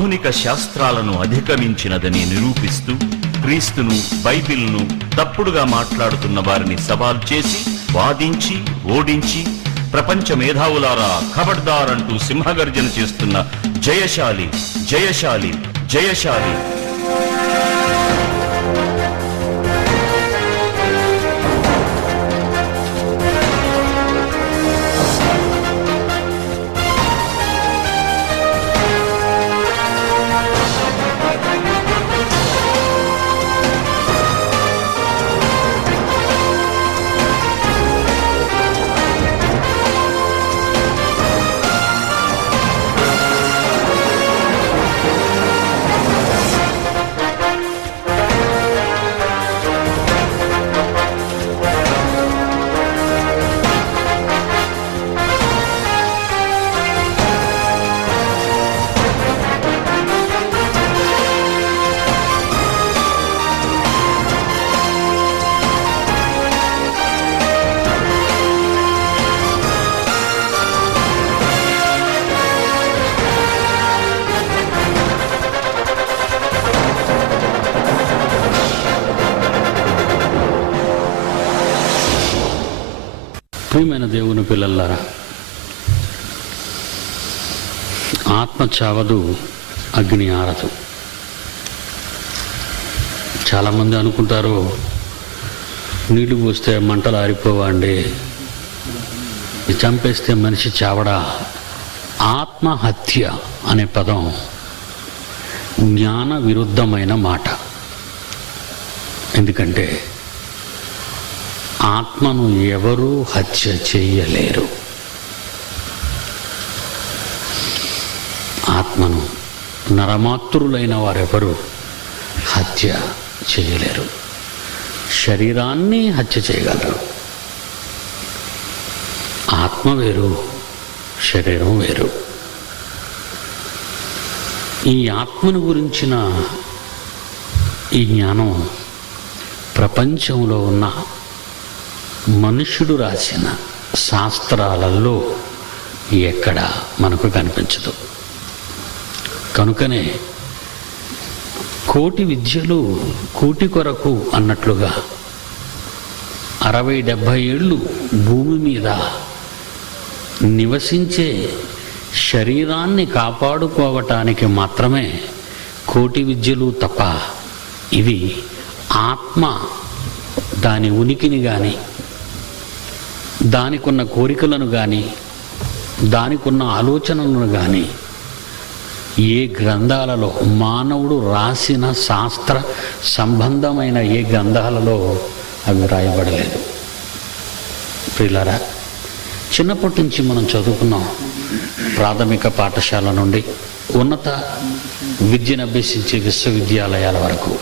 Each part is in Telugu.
ఆధునిక శాస్త్రాలను అధిగమించినదని నిరూపిస్తూ క్రీస్తును, బైబిల్ను తప్పుడుగా మాట్లాడుతున్న వారిని సవాల్ చేసి, వాదించి, ఓడించి, ప్రపంచ మేధావులారా ఖబర్దార్ అంటూ సింహగర్జన చేస్తున్న జయశాలి, జయశాలి, జయశాలి. ప్రియమైన దేవుని పిల్లలారా, ఆత్మ చావదు, అగ్ని ఆరదు. చాలామంది అనుకుంటారు, నీళ్లు పోస్తే మంటలు ఆరిపోవా అండి, చంపేస్తే మనిషి చావడా. ఆత్మహత్య అనే పదం జ్ఞాన విరుద్ధమైన మాట. ఎందుకంటే ఆత్మను ఎవరూ హత్య చేయలేరు. ఆత్మను నరమాతృలైన వారెవరూ హత్య చేయలేరు. శరీరాన్ని హత్య చేయగలరు. ఆత్మ వేరు, శరీరం వేరు. ఈ ఆత్మను గురించిన ఈ జ్ఞానం ప్రపంచంలో ఉన్న మనుష్యుడు రాసిన శాస్త్రాలలో ఎక్కడ మనకు కనిపించదు. కనుకనే కోటి విద్యలు కూటి కొరకు అన్నట్లుగా 60-70 ఏళ్ళు భూమి మీద నివసించే శరీరాన్ని కాపాడుకోవటానికి మాత్రమే కోటి విద్యలు తప్ప, ఇవి ఆత్మ దాని ఉనికిని కానీ, దానికున్న కోరికలను కానీ, దానికున్న ఆలోచనలను కానీ ఏ గ్రంథాలలో, మానవుడు రాసిన శాస్త్ర సంబంధమైన ఏ గ్రంథాలలో అవి రాయబడలేదు. ప్రియులారా, చిన్నప్పటి నుంచి మనం చదువుకున్నాం. ప్రాథమిక పాఠశాల నుండి ఉన్నత విద్యను అభ్యసించే విశ్వవిద్యాలయాల వరకు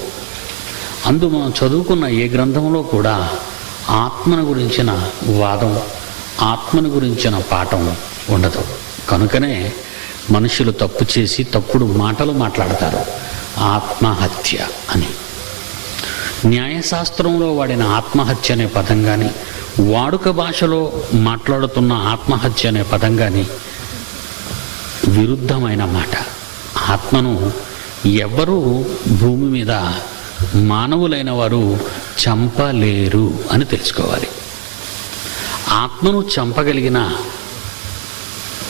మనం చదువుకున్న ఏ గ్రంథంలో కూడా ఆత్మను గురించిన వాదం, ఆత్మను గురించిన పాఠం ఉండదు. కనుకనే మనుషులు తప్పు చేసి తప్పుడు మాటలు మాట్లాడతారు, ఆత్మహత్య అని. న్యాయశాస్త్రంలో వాడిన ఆత్మహత్య అనే పదం కానీ, వాడుక భాషలో మాట్లాడుతున్న ఆత్మహత్య అనే పదం కానీ విరుద్ధమైన మాట. ఆత్మను ఎవ్వరూ భూమి మీద మానవులైన వారు చంపలేరు అని తెలుసుకోవాలి. ఆత్మను చంపగలిగిన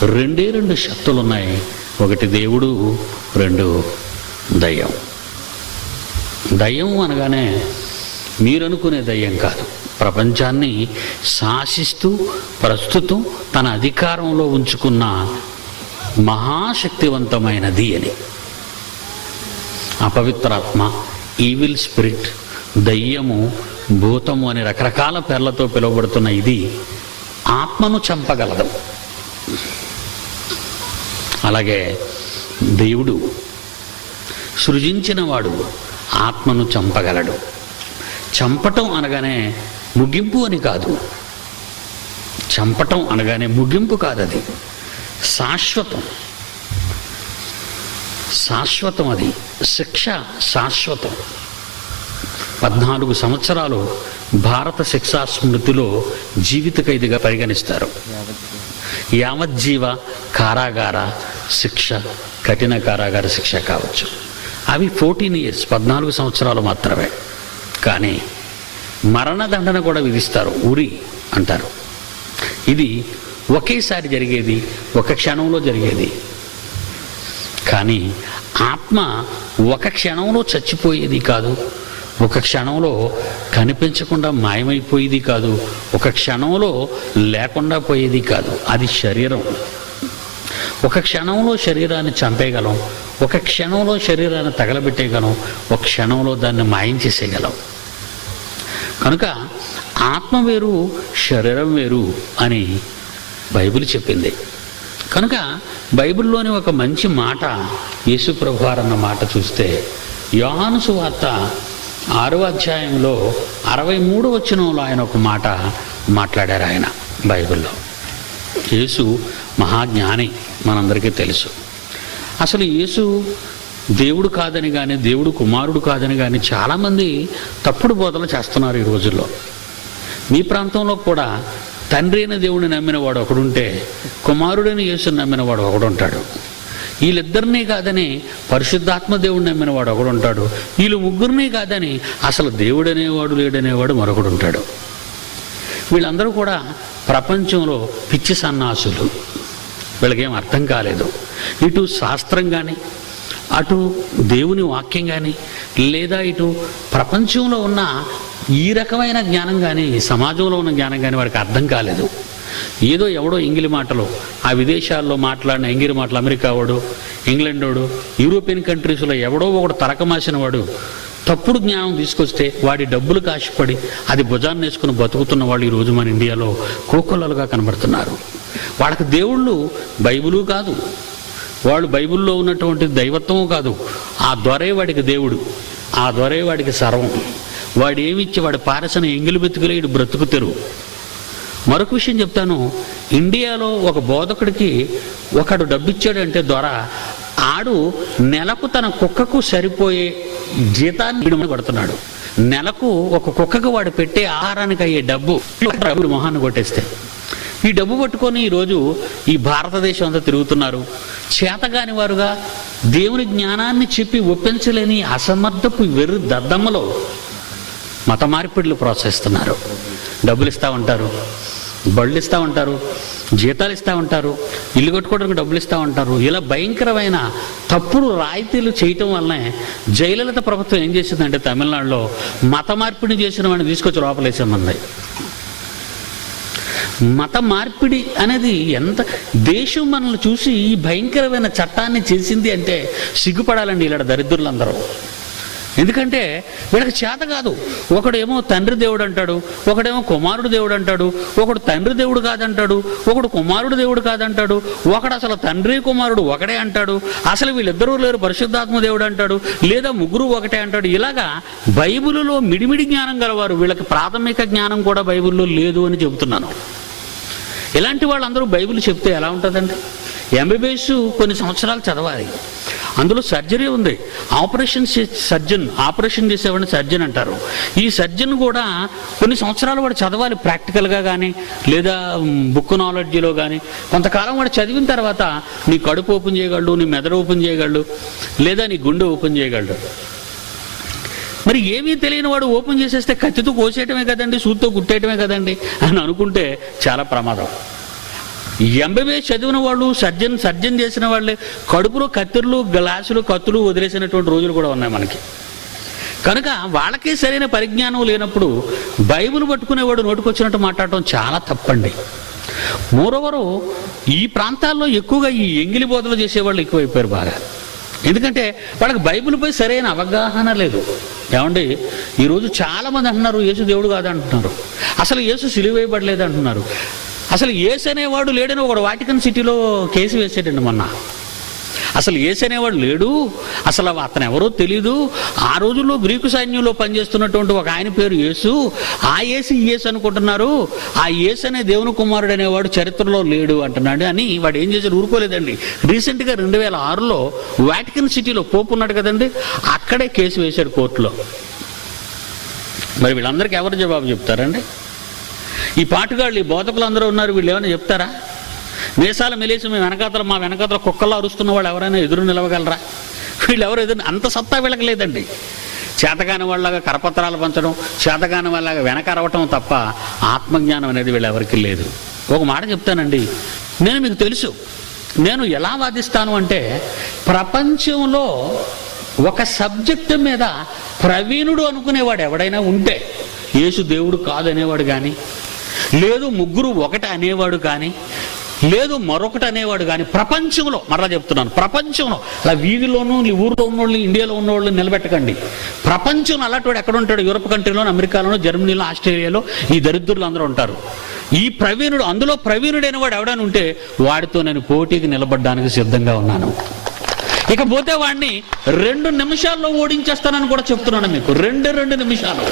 2 శక్తులు ఉన్నాయి. ఒకటి దేవుడు, 2 దయ్యం. దయ్యం అనగానే మీరనుకునే దయ్యం కాదు. ప్రపంచాన్ని శాసిస్తూ ప్రస్తుతం తన అధికారంలో ఉంచుకున్న మహాశక్తివంతమైనది అని. అపవిత్రాత్మ, ఈవిల్ స్పిరిట్, దయ్యము, భూతము అని రకరకాల పేర్లతో పిలువబడుతున్న ఇది ఆత్మను చంపగలదు. అలాగే దేవుడు సృజించిన వాడు ఆత్మను చంపగలడు. చంపటం అనగానే ముగింపు అని కాదు. చంపటం అనగానే ముగింపు కాదు, అది శాశ్వతం. శాశ్వతం, అది శిక్ష శాశ్వతం. 14 సంవత్సరాలు భారత శిక్షా స్మృతిలో జీవిత ఖైదీగా పరిగణిస్తారు. యావజ్జీవ కారాగార శిక్ష, కఠిన కారాగార శిక్ష కావచ్చు. అవి 14 years, 14 సంవత్సరాలు మాత్రమే. కానీ మరణదండన కూడా విధిస్తారు, ఉరి అంటారు. ఇది ఒకేసారి జరిగేది, ఒక క్షణంలో జరిగేది. కానీ ఆత్మ ఒక క్షణంలో చచ్చిపోయేది కాదు, ఒక క్షణంలో కనిపించకుండా మాయమైపోయేది కాదు, ఒక క్షణంలో లేకుండా పోయేది కాదు. అది శరీరం. ఒక క్షణంలో శరీరాన్ని చంపేయగలం, ఒక క్షణంలో శరీరాన్ని తగలబెట్టేయగలం, ఒక క్షణంలో దాన్ని మాయం చేసేయగలం. కనుక ఆత్మ వేరు, శరీరం వేరు అని బైబిల్ చెప్పింది. కనుక బైబిల్లోని ఒక మంచి మాట, యేసు ప్రభువారు అన్న మాట చూస్తే యోహాను సువార్త 6వ అధ్యాయంలో 63వ వచనంలో ఆయన ఒక మాట మాట్లాడారు. ఆయన బైబిల్లో యేసు మహాజ్ఞాని, మనందరికీ తెలుసు. అసలు యేసు దేవుడు కాదని కానీ, దేవుడు కుమారుడు కాదని కానీ చాలామంది తప్పుడు బోధలు చేస్తున్నారు ఈ రోజుల్లో. మీ ప్రాంతంలో కూడా తండ్రి అయిన దేవుడిని నమ్మిన వాడు ఒకడుంటే, కుమారుడైన యేసుని నమ్మిన వాడు ఒకడుంటాడు. వీళ్ళిద్దరినీ కాదని పరిశుద్ధాత్మ దేవుడిని నమ్మిన వాడు ఒకడుంటాడు. వీళ్ళు ముగ్గురినీ కాదని అసలు దేవుడు అనేవాడు లేడనేవాడు మరొకడు ఉంటాడు. వీళ్ళందరూ కూడా ప్రపంచంలో పిచ్చి సన్నాసులు. వీళ్ళకేం అర్థం కాలేదు. ఇటు శాస్త్రం కానీ, అటు దేవుని వాక్యం కానీ, లేదా ఇటు ప్రపంచంలో ఉన్న ఈ రకమైన జ్ఞానం కానీ, సమాజంలో ఉన్న జ్ఞానం కానీ వాడికి అర్థం కాలేదు. ఏదో ఎవడో ఎంగిలి మాటలు, ఆ విదేశాల్లో మాట్లాడిన ఎంగిలి మాటలు, అమెరికా వాడు, ఇంగ్లాండ్ వాడు, యూరోపియన్ కంట్రీస్లో ఎవడో ఒకడు తరకమాసిన వాడు తప్పుడు జ్ఞానం తీసుకొస్తే వాడి డబ్బులు కాశపడి అది భుజాన్ని వేసుకుని బతుకుతున్న వాళ్ళు ఈరోజు మన ఇండియాలో కోకొల్లలుగా కనబడుతున్నారు. వాళ్ళకి దేవుళ్ళు బైబిలు కాదు, వాళ్ళు బైబిల్లో ఉన్నటువంటి దైవత్వము కాదు. ఆ దొరే వాడికి దేవుడు, ఆ దొరే వాడికి సర్వం. వాడు ఏమిచ్చి వాడి పారసన ఎంగిలి బతుకులే ఇటు బ్రతుకు తెరువు. మరొక విషయం చెప్తాను. ఇండియాలో ఒక బోధకుడికి ఒకడు డబ్బిచ్చాడంటే దొర, ఆడు నెలకు తన కుక్కకు సరిపోయే జీతాన్ని పడుతున్నాడు. నెలకు ఒక కుక్కకు వాడు పెట్టే ఆహారానికి అయ్యే డబ్బు మొహాన్ని కొట్టేస్తే, ఈ డబ్బు పట్టుకొని ఈరోజు ఈ భారతదేశం అంతా తిరుగుతున్నారు. చేతగాని వారుగా దేవుని జ్ఞానాన్ని చెప్పి ఒప్పించలేని అసమర్థపు వెర్రి దద్దమ్మలో మత మార్పిడులు ప్రోత్సహిస్తున్నారు. డబ్బులు ఇస్తూ ఉంటారు, బళ్ళు ఇస్తూ ఉంటారు, జీతాలు ఇస్తూ ఉంటారు, ఇల్లు కట్టుకోవడానికి డబ్బులు ఇస్తూ ఉంటారు. ఇలా భయంకరమైన తప్పుడు రాయితీలు చేయటం వల్లనే జయలలిత ప్రభుత్వం ఏం చేసిందంటే తమిళనాడులో మత మార్పిడి చేసిన వాడిని తీసుకొచ్చి లోపలేసామంది. మత మార్పిడి అనేది ఎంత, దేశం మనల్ని చూసి ఈ భయంకరమైన చట్టాన్ని చేసింది అంటే సిగ్గుపడాలండి ఇలా దరిద్రులందరూ. ఎందుకంటే వీళ్ళకి చేత కాదు. ఒకడేమో తండ్రి దేవుడు అంటాడు, ఒకడేమో కుమారుడు దేవుడు అంటాడు, ఒకడు తండ్రి దేవుడు కాదంటాడు, ఒకడు కుమారుడు దేవుడు కాదంటాడు, ఒకడు అసలు తండ్రి కుమారుడు ఒకడే అంటాడు, అసలు వీళ్ళిద్దరూ లేరు పరిశుద్ధాత్మ దేవుడు అంటాడు, లేదా ముగ్గురు ఒకటే అంటాడు. ఇలాగా బైబిలులో మిడిమిడి జ్ఞానం గలవారు, వీళ్ళకి ప్రాథమిక జ్ఞానం కూడా బైబిల్లో లేదు అని చెబుతున్నాను. ఇలాంటి వాళ్ళందరూ బైబిల్ చెప్తే ఎలా ఉంటుందండి? ఎంబీబీఎస్ కొన్ని సంవత్సరాలు చదవాలి, అందులో సర్జరీ ఉంది, ఆపరేషన్ చేసేవాడిని సర్జన్ అంటారు. ఈ సర్జన్ కూడా కొన్ని సంవత్సరాలు వాడు చదవాలి, ప్రాక్టికల్గా కానీ లేదా బుక్ నాలెడ్జీలో కానీ. కొంతకాలం వాడు చదివిన తర్వాత నీ కడుపు ఓపెన్ చేయగలడు, నీ మెదడు ఓపెన్ చేయగలడు, లేదా నీ గుండె ఓపెన్ చేయగలడు. మరి ఏమీ తెలియని వాడు ఓపెన్ చేసేస్తే కత్తితో కోసేయటమే కదండి, సూత్తో కుట్టేయటమే కదండి అని అనుకుంటే చాలా ప్రమాదం. ఎంబీబీఎస్ చదివిన వాళ్ళు, సర్జన్ చేసిన వాళ్ళే కడుపులో కత్తిర్లు, గ్లాసులు, కత్తులు వదిలేసినటువంటి రోజులు కూడా ఉన్నాయి మనకి. కనుక వాళ్ళకి సరైన పరిజ్ఞానం లేనప్పుడు బైబిల్ పట్టుకునేవాడు నోటుకొచ్చినట్టు మాట్లాడటం చాలా తప్పండి. మోరోవరు ఈ ప్రాంతాల్లో ఎక్కువగా ఈ ఎంగిలి బోధలు చేసేవాళ్ళు ఎక్కువైపోయారు బాగా. ఎందుకంటే వాళ్ళకి బైబిల్పై సరైన అవగాహన లేదు. ఏమండి, ఈరోజు చాలామంది అంటున్నారు యేసు దేవుడు కాదంటున్నారు, అసలు యేసు సిలువ వేయబడలేదు అంటున్నారు, అసలు యేసు అనేవాడు లేడని ఒకడు వాటికన్ సిటీలో కేసు వేసాడండి మొన్న. అసలు యేసు అనేవాడు లేడు, అసలు అతను ఎవరో తెలీదు. ఆ రోజుల్లో గ్రీకు సైన్యంలో పనిచేస్తున్నటువంటి ఒక ఆయన పేరు యేసు, ఆ యేసు అనుకుంటున్నారు, ఆ యేసు అనే దేవుని కుమారుడు అనేవాడు చరిత్రలో లేడు అంటున్నాడు అని వాడు ఏం చేశాడు, ఊరుకోలేదండి. రీసెంట్గా 2006లో వాటికన్ సిటీలో పోపు ఉన్నాడు కదండి, అక్కడే కేసు వేశాడు కోర్టులో. మరి వీళ్ళందరికీ ఎవరు జవాబు చెప్తారండి? ఈ పాటుగాళ్ళు, ఈ బోధకులు అందరూ ఉన్నారు, వీళ్ళు ఏమైనా చెప్తారా? మీసాలు మెలేసి మేము మా వెనకాతల కుక్కల్లో అరుస్తున్న వాళ్ళు ఎవరైనా ఎదురు నిలవగలరా? వీళ్ళు ఎవరు ఎదురు, అంత సత్తా వీళ్ళకి లేదండి. చేతగాని వాళ్ళగా కరపత్రాలు పంచడం, చేతగాని వాళ్ళగా వెనకరవటం తప్ప ఆత్మజ్ఞానం అనేది వీళ్ళు ఎవరికి లేదు. ఒక మాట చెప్తానండి, నేను మీకు తెలుసు, నేను ఎలా వాదిస్తాను అంటే, ప్రపంచంలో ఒక సబ్జెక్టు మీద ప్రవీణుడు అనుకునేవాడు ఎవడైనా ఉంటే, యేసు దేవుడు కాదనేవాడు కానీ, లేదు ముగ్గురు ఒకటి అనేవాడు కానీ, లేదు మరొకటి అనేవాడు కానీ, ప్రపంచంలో, మరలా చెప్తున్నాను, ప్రపంచంలో అలా వీధిలోనూ ఊరిలో ఉన్నోళ్ళు, ఇండియాలో ఉన్నోళ్ళు నిలబెట్టకండి. ప్రపంచంలో అలాంటి వాడు ఎక్కడ ఉంటాడు? యూరోప్ కంట్రీలోనూ, అమెరికాలోనూ, జర్మనీలో, ఆస్ట్రేలియాలో ఈ దరిద్రులు అందరూ ఉంటారు. ఈ ప్రవీణుడు, అందులో ప్రవీణుడైన వాడు ఎవడైనా ఉంటే వాడితో నేను పోటీకి నిలబడడానికి సిద్ధంగా ఉన్నాను. ఇకపోతే వాడిని 2 నిమిషాల్లో ఓడించేస్తానని కూడా చెప్తున్నాను మీకు. 2 నిమిషాలు.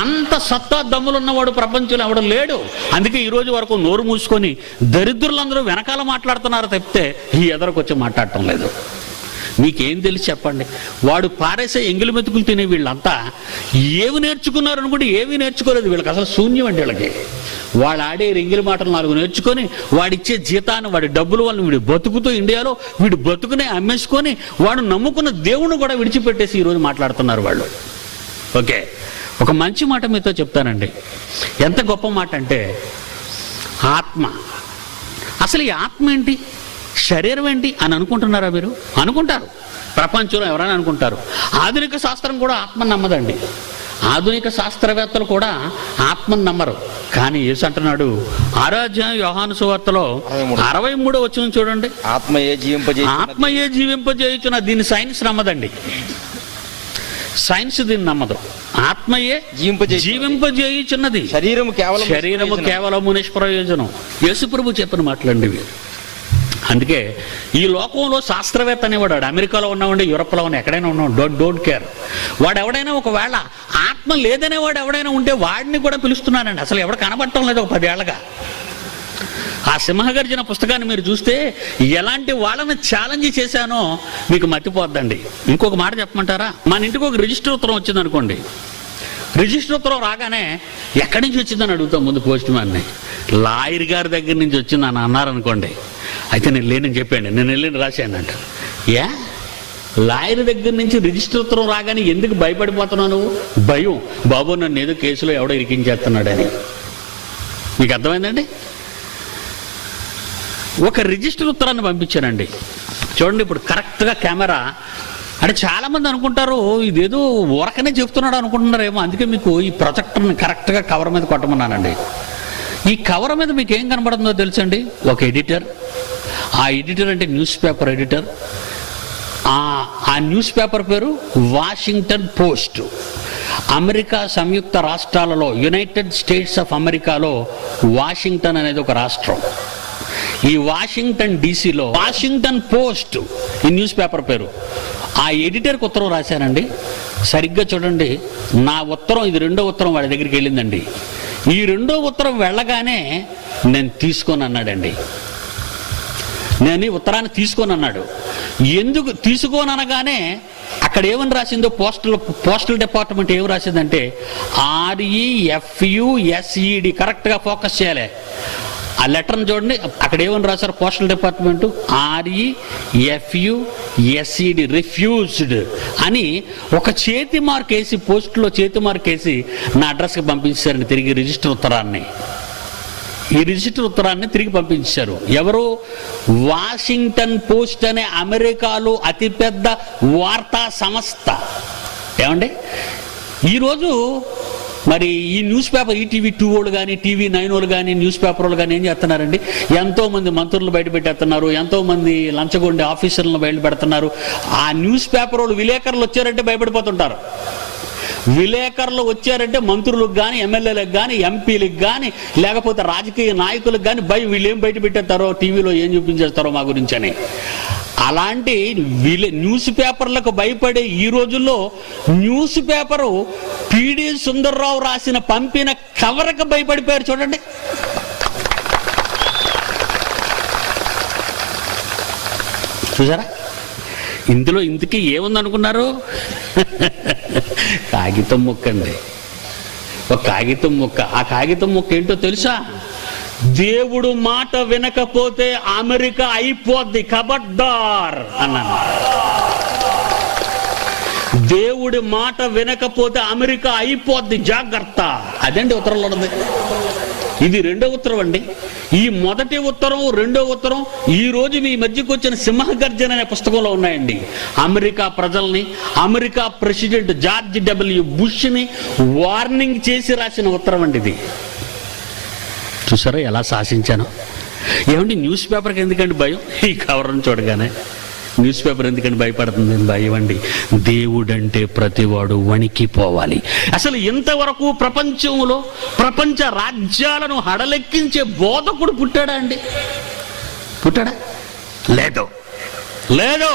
అంత సత్తా దమ్ములున్నవాడు ప్రపంచంలో ఎవడు లేడు. అందుకే ఈ రోజు వరకు నోరు మూసుకొని దరిద్రులందరూ వెనకాల మాట్లాడుతున్నారు తప్పితే ఈ ఎదరికొచ్చి మాట్లాడటం లేదు. మీకేం తెలిసి చెప్పండి? వాడు పారేసే ఎంగిలి మెతుకులు తినే వీళ్ళంతా ఏవి నేర్చుకున్నారు అనుకుంటే ఏవి నేర్చుకోలేదు. వీళ్ళకి అసలు శూన్యం అండి. వీళ్ళకి వాడు ఆడే ఎంగిలి మాటలు 4 నేర్చుకొని వాడిచ్చే జీతాన్ని, వాడి డబ్బుల వల్ల వీడు బతుకుతూ ఇండియాలో వీడు బతుకునే అమ్మేసుకొని వాడు నమ్ముకున్న దేవుణ్ణి కూడా విడిచిపెట్టేసి ఈరోజు మాట్లాడుతున్నారు వాళ్ళు. ఓకే, ఒక మంచి మాట మీతో చెప్తానండి. ఎంత గొప్ప మాట అంటే, ఆత్మ. అసలు ఈ ఆత్మ ఏంటి, శరీరం ఏంటి అని అనుకుంటున్నారా మీరు? అనుకుంటారు. ప్రపంచంలో ఎవరైనా అనుకుంటారు. ఆధునిక శాస్త్రం కూడా ఆత్మను నమ్మదండి. ఆధునిక శాస్త్రవేత్తలు కూడా ఆత్మను నమ్మరు. కానీ యేసు అంటున్నాడు, 6వ అధ్యాయం యోహాను సువార్తలో 63వ వచనం చూడండి. ఆత్మయే జీవింపజేయుచున్న. దీన్ని సైన్స్ నమ్మదండి. సైన్స్ దీన్ని నమ్మదు. ఆత్మయే జీవింపజేయుచున్నది, శరీరము కేవలము నిష్ప్రయోజనం. యేసుప్రభు చెప్పిన మాటలండి ఇవి. అందుకే ఈ లోకంలో శాస్త్రవేత్త అనేవాడు, అమెరికాలో ఉన్నామండి, యూరోప్లో ఉన్న, ఎక్కడైనా ఉన్నాడు, డోంట్ కేర్. వాడు ఎవడైనా ఒకవేళ ఆత్మ లేదనేవాడు ఎవడైనా ఉంటే వాడిని కూడా పిలుస్తున్నానండి. అసలు ఎవడు కనబడటం లేదు ఒక 10 ఏళ్ళగా. ఆ సింహగర్జన పుస్తకాన్ని మీరు చూస్తే ఎలాంటి వాళ్ళని ఛాలెంజ్ చేశానో మీకు మర్చిపోద్దండి. ఇంకొక మాట చెప్పమంటారా? మన ఇంటికి ఒక రిజిస్టర్ ఉత్తరం వచ్చింది అనుకోండి. రిజిస్టర్ ఉత్తరం రాగానే ఎక్కడి నుంచి వచ్చిందని అడుగుతాం ముందు పోస్ట్ మ్యాన్ని. లాయర్ గారి దగ్గర నుంచి వచ్చింది అని అన్నారనుకోండి, అయితే నేను లేనని చెప్పాను, నేను వెళ్ళి రాశానంట. లాయర్ దగ్గర నుంచి రిజిస్టర్ ఉత్తరం రాగానే ఎందుకు భయపడిపోతున్నావు నువ్వు? భయం, బాబు నన్ను ఏదో కేసులో ఎవడో ఇరికించేస్తున్నాడని. మీకు అర్థమైందండి? ఒక రిజిస్టర్ ఉత్తరాన్ని పంపించానండి. చూడండి, ఇప్పుడు కరెక్ట్గా కెమెరా అంటే చాలామంది అనుకుంటారు ఇదేదో ఊరకనే చెప్తున్నాడు అనుకుంటున్నారేమో. అందుకే మీకు ఈ ప్రొజెక్టర్ని కరెక్ట్గా కవర్ మీద కొట్టమన్నానండి. ఈ కవర్ మీద మీకు ఏం కనబడుతుందో తెలుసండి? ఒక ఎడిటర్. ఆ ఎడిటర్ అంటే న్యూస్ పేపర్ ఎడిటర్. ఆ న్యూస్ పేపర్ పేరు వాషింగ్టన్ పోస్ట్. అమెరికా సంయుక్త రాష్ట్రాలలో, యునైటెడ్ స్టేట్స్ ఆఫ్ అమెరికాలో వాషింగ్టన్ అనేది ఒక రాష్ట్రం. ఈ వాషింగ్టన్ డీసీలో వాషింగ్టన్ పోస్ట్ ఈ న్యూస్ పేపర్ పేరు. ఆ ఎడిటర్కి ఉత్తరం రాశానండి. సరిగ్గా చూడండి, నా ఉత్తరం, ఇది 2వ ఉత్తరం వాడి దగ్గరికి వెళ్ళిందండి. ఈ 2వ ఉత్తరం వెళ్ళగానే నేను తీసుకొని అన్నాడండి. నేను ఈ ఉత్తరాన్ని తీసుకొని అన్నాడు. ఎందుకు తీసుకోని అనగానే అక్కడ ఏమని రాసిందో పోస్టల్ డిపార్ట్మెంట్ ఏమి రాసిందంటే REFUSED. కరెక్ట్గా ఫోకస్ చేయాలి. ఆ లెటర్ని చూడండి, అక్కడ ఏమని రాశారు పోస్టల్ డిపార్ట్మెంటు? REFUSED, రిఫ్యూజ్డ్ అని ఒక చేతి మార్క్ వేసి, పోస్టులో చేతి మార్క్ వేసి నా అడ్రస్కి పంపించారండి తిరిగి రిజిస్టర్ ఉత్తరాన్ని. ఈ రిజిస్టర్ ఉత్తరాన్ని తిరిగి పంపించారు. ఎవరు? వాషింగ్టన్ పోస్ట్ అనే అమెరికాలో అతిపెద్ద వార్తా సంస్థ. ఏమండి, ఈరోజు మరి ఈ న్యూస్ పేపర్ ETV2 వాళ్ళు కానీ, TV9 వాళ్ళు కానీ, న్యూస్ పేపర్ వాళ్ళు కానీ ఏం చేస్తున్నారండి? ఎంతోమంది మంత్రులు బయట పెట్టేస్తున్నారు, ఎంతోమంది లంచగొండి ఆఫీసర్లను బయట పెడుతున్నారు. ఆ న్యూస్ పేపర్ వాళ్ళు విలేకరులు వచ్చారంటే భయపడిపోతుంటారు. విలేకరులు వచ్చారంటే మంత్రులకు కానీ, ఎమ్మెల్యేలకు కానీ, ఎంపీలకు కానీ, లేకపోతే రాజకీయ నాయకులకు కానీ వీళ్ళు ఏం బయట పెట్టేస్తారో, టీవీలో ఏం చూపించేస్తారో మా గురించి అని. అలాంటి న్యూస్ పేపర్లకు భయపడే ఈ రోజుల్లో న్యూస్ పేపరు PD సుందర్రావు రాసిన పంపిన కవర్కి భయపడిపోయారు. చూడండి, చూసారా? ఇందులో ఇంతకీ ఏముందనుకున్నారు? కాగితం ముక్క అండి, ఒక కాగితం ముక్క. ఆ కాగితం ముక్క ఏంటో తెలుసా? దేవుడు మాట వినకపోతే అమెరికా అయిపోద్ది, ఖబర్దార్ అన్నాను. దేవుడి మాట వినకపోతే అమెరికా అయిపోద్ది, జాగ్రత్త. అదండి ఉత్తరంలో ఉన్నది. ఇది రెండో ఉత్తరం అండి. ఈ మొదటి ఉత్తరం, రెండో ఉత్తరం ఈ రోజు మీ మధ్యకు వచ్చిన సింహగర్జన అనే పుస్తకంలో ఉన్నాయండి. అమెరికా ప్రజల్ని, అమెరికా ప్రెసిడెంట్ జార్జ్ డబ్ల్యూ బుష్ని వార్నింగ్ చేసి రాసిన ఉత్తరం అండి ఇది. చూసారా ఎలా శాసించాను? ఏమండి న్యూస్ పేపర్కి ఎందుకండి భయం? ఈ కవర్ను చూడగానే న్యూస్ పేపర్ ఎందుకంటే భయపడుతుంది? భయం అండి. దేవుడంటే ప్రతివాడు వణికిపోవాలి. అసలు ఇంతవరకు ప్రపంచంలో ప్రపంచ రాజ్యాలను హడలెక్కించే బోధకుడు పుట్టాడా అండి? పుట్టాడా? లేదు, లేదు.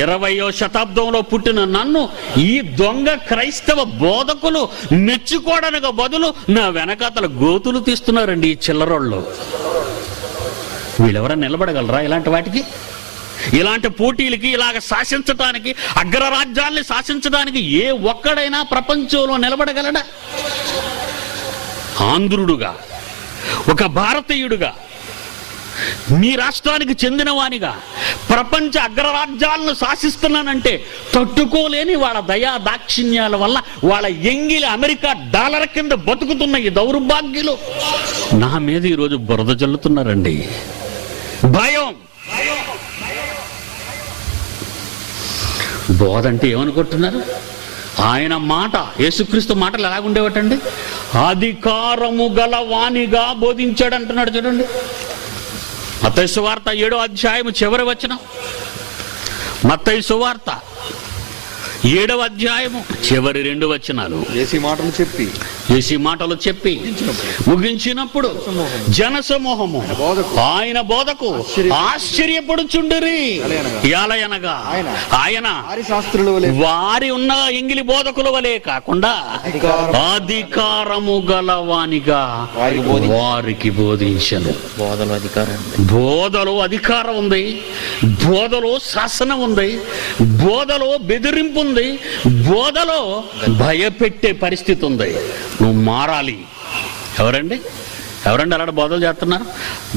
20వ శతాబ్దంలో పుట్టిన నన్ను ఈ దొంగ క్రైస్తవ బోధకులు మెచ్చుకోవడానికి బదులు నా వెనకాతల గోతులు తీస్తున్నారండి ఈ చిల్లరోళ్ళు. వీళ్ళెవరైనా నిలబడగలరా ఇలాంటి వాటికి? ఇలాంటి పోటీలకి, ఇలాగ శాసించడానికి, అగ్రరాజ్యాల్ని శాసించడానికి ఏ ఒక్కడైనా ప్రపంచంలో నిలబడగలడా? ఆంధ్రుడుగా, ఒక భారతీయుడుగా, మీ రాష్ట్రానికి చెందిన వానిగా ప్రపంచ అగ్రరాజ్యాలను శాసిస్తున్నానంటే తట్టుకోలేని వాళ్ళ దయా దాక్షిణ్యాల వల్ల వాళ్ళ ఎంగిలి అమెరికా డాలర్ కింద బతుకుతున్న ఈ దౌర్భాగ్యులు నా మీద ఈరోజు బురద జల్లుతున్నారండి. భయం. బోధ అంటే ఏమనుకుంటున్నారు? ఆయన మాట, యేసుక్రీస్తు మాటలు ఎలాగుండేవటండి? అధికారము గల వాణిగా బోధించాడు అంటున్నాడు చూడండి. మత్తయి సువార్త 7వ అధ్యాయము చివరి వచనం. మత్తయి సువార్త 7వ అధ్యాయము చివరి 2 వచనాలు. యేసు మాటలు చెప్పి ముగించినప్పుడు జనసమూహము ఆయన బోధకు ఆశ్చర్యపడుచుండిరి. ఎలయనగా ఆయన వారి ఉన్న ఎంగిలి బోధకుల వలె కాకుండా అధికారము గలవానిగా వారికి బోధించను. బోధలో అధికారం ఉంది, బోధలో శాసనం ఉంది, బోధలో బెదిరింపు ఉంది, బోధలో భయపెట్టే పరిస్థితి ఉంది. నువ్వు మారాలి. ఎవరండి అలాంటి బోధలు చేస్తున్నారు?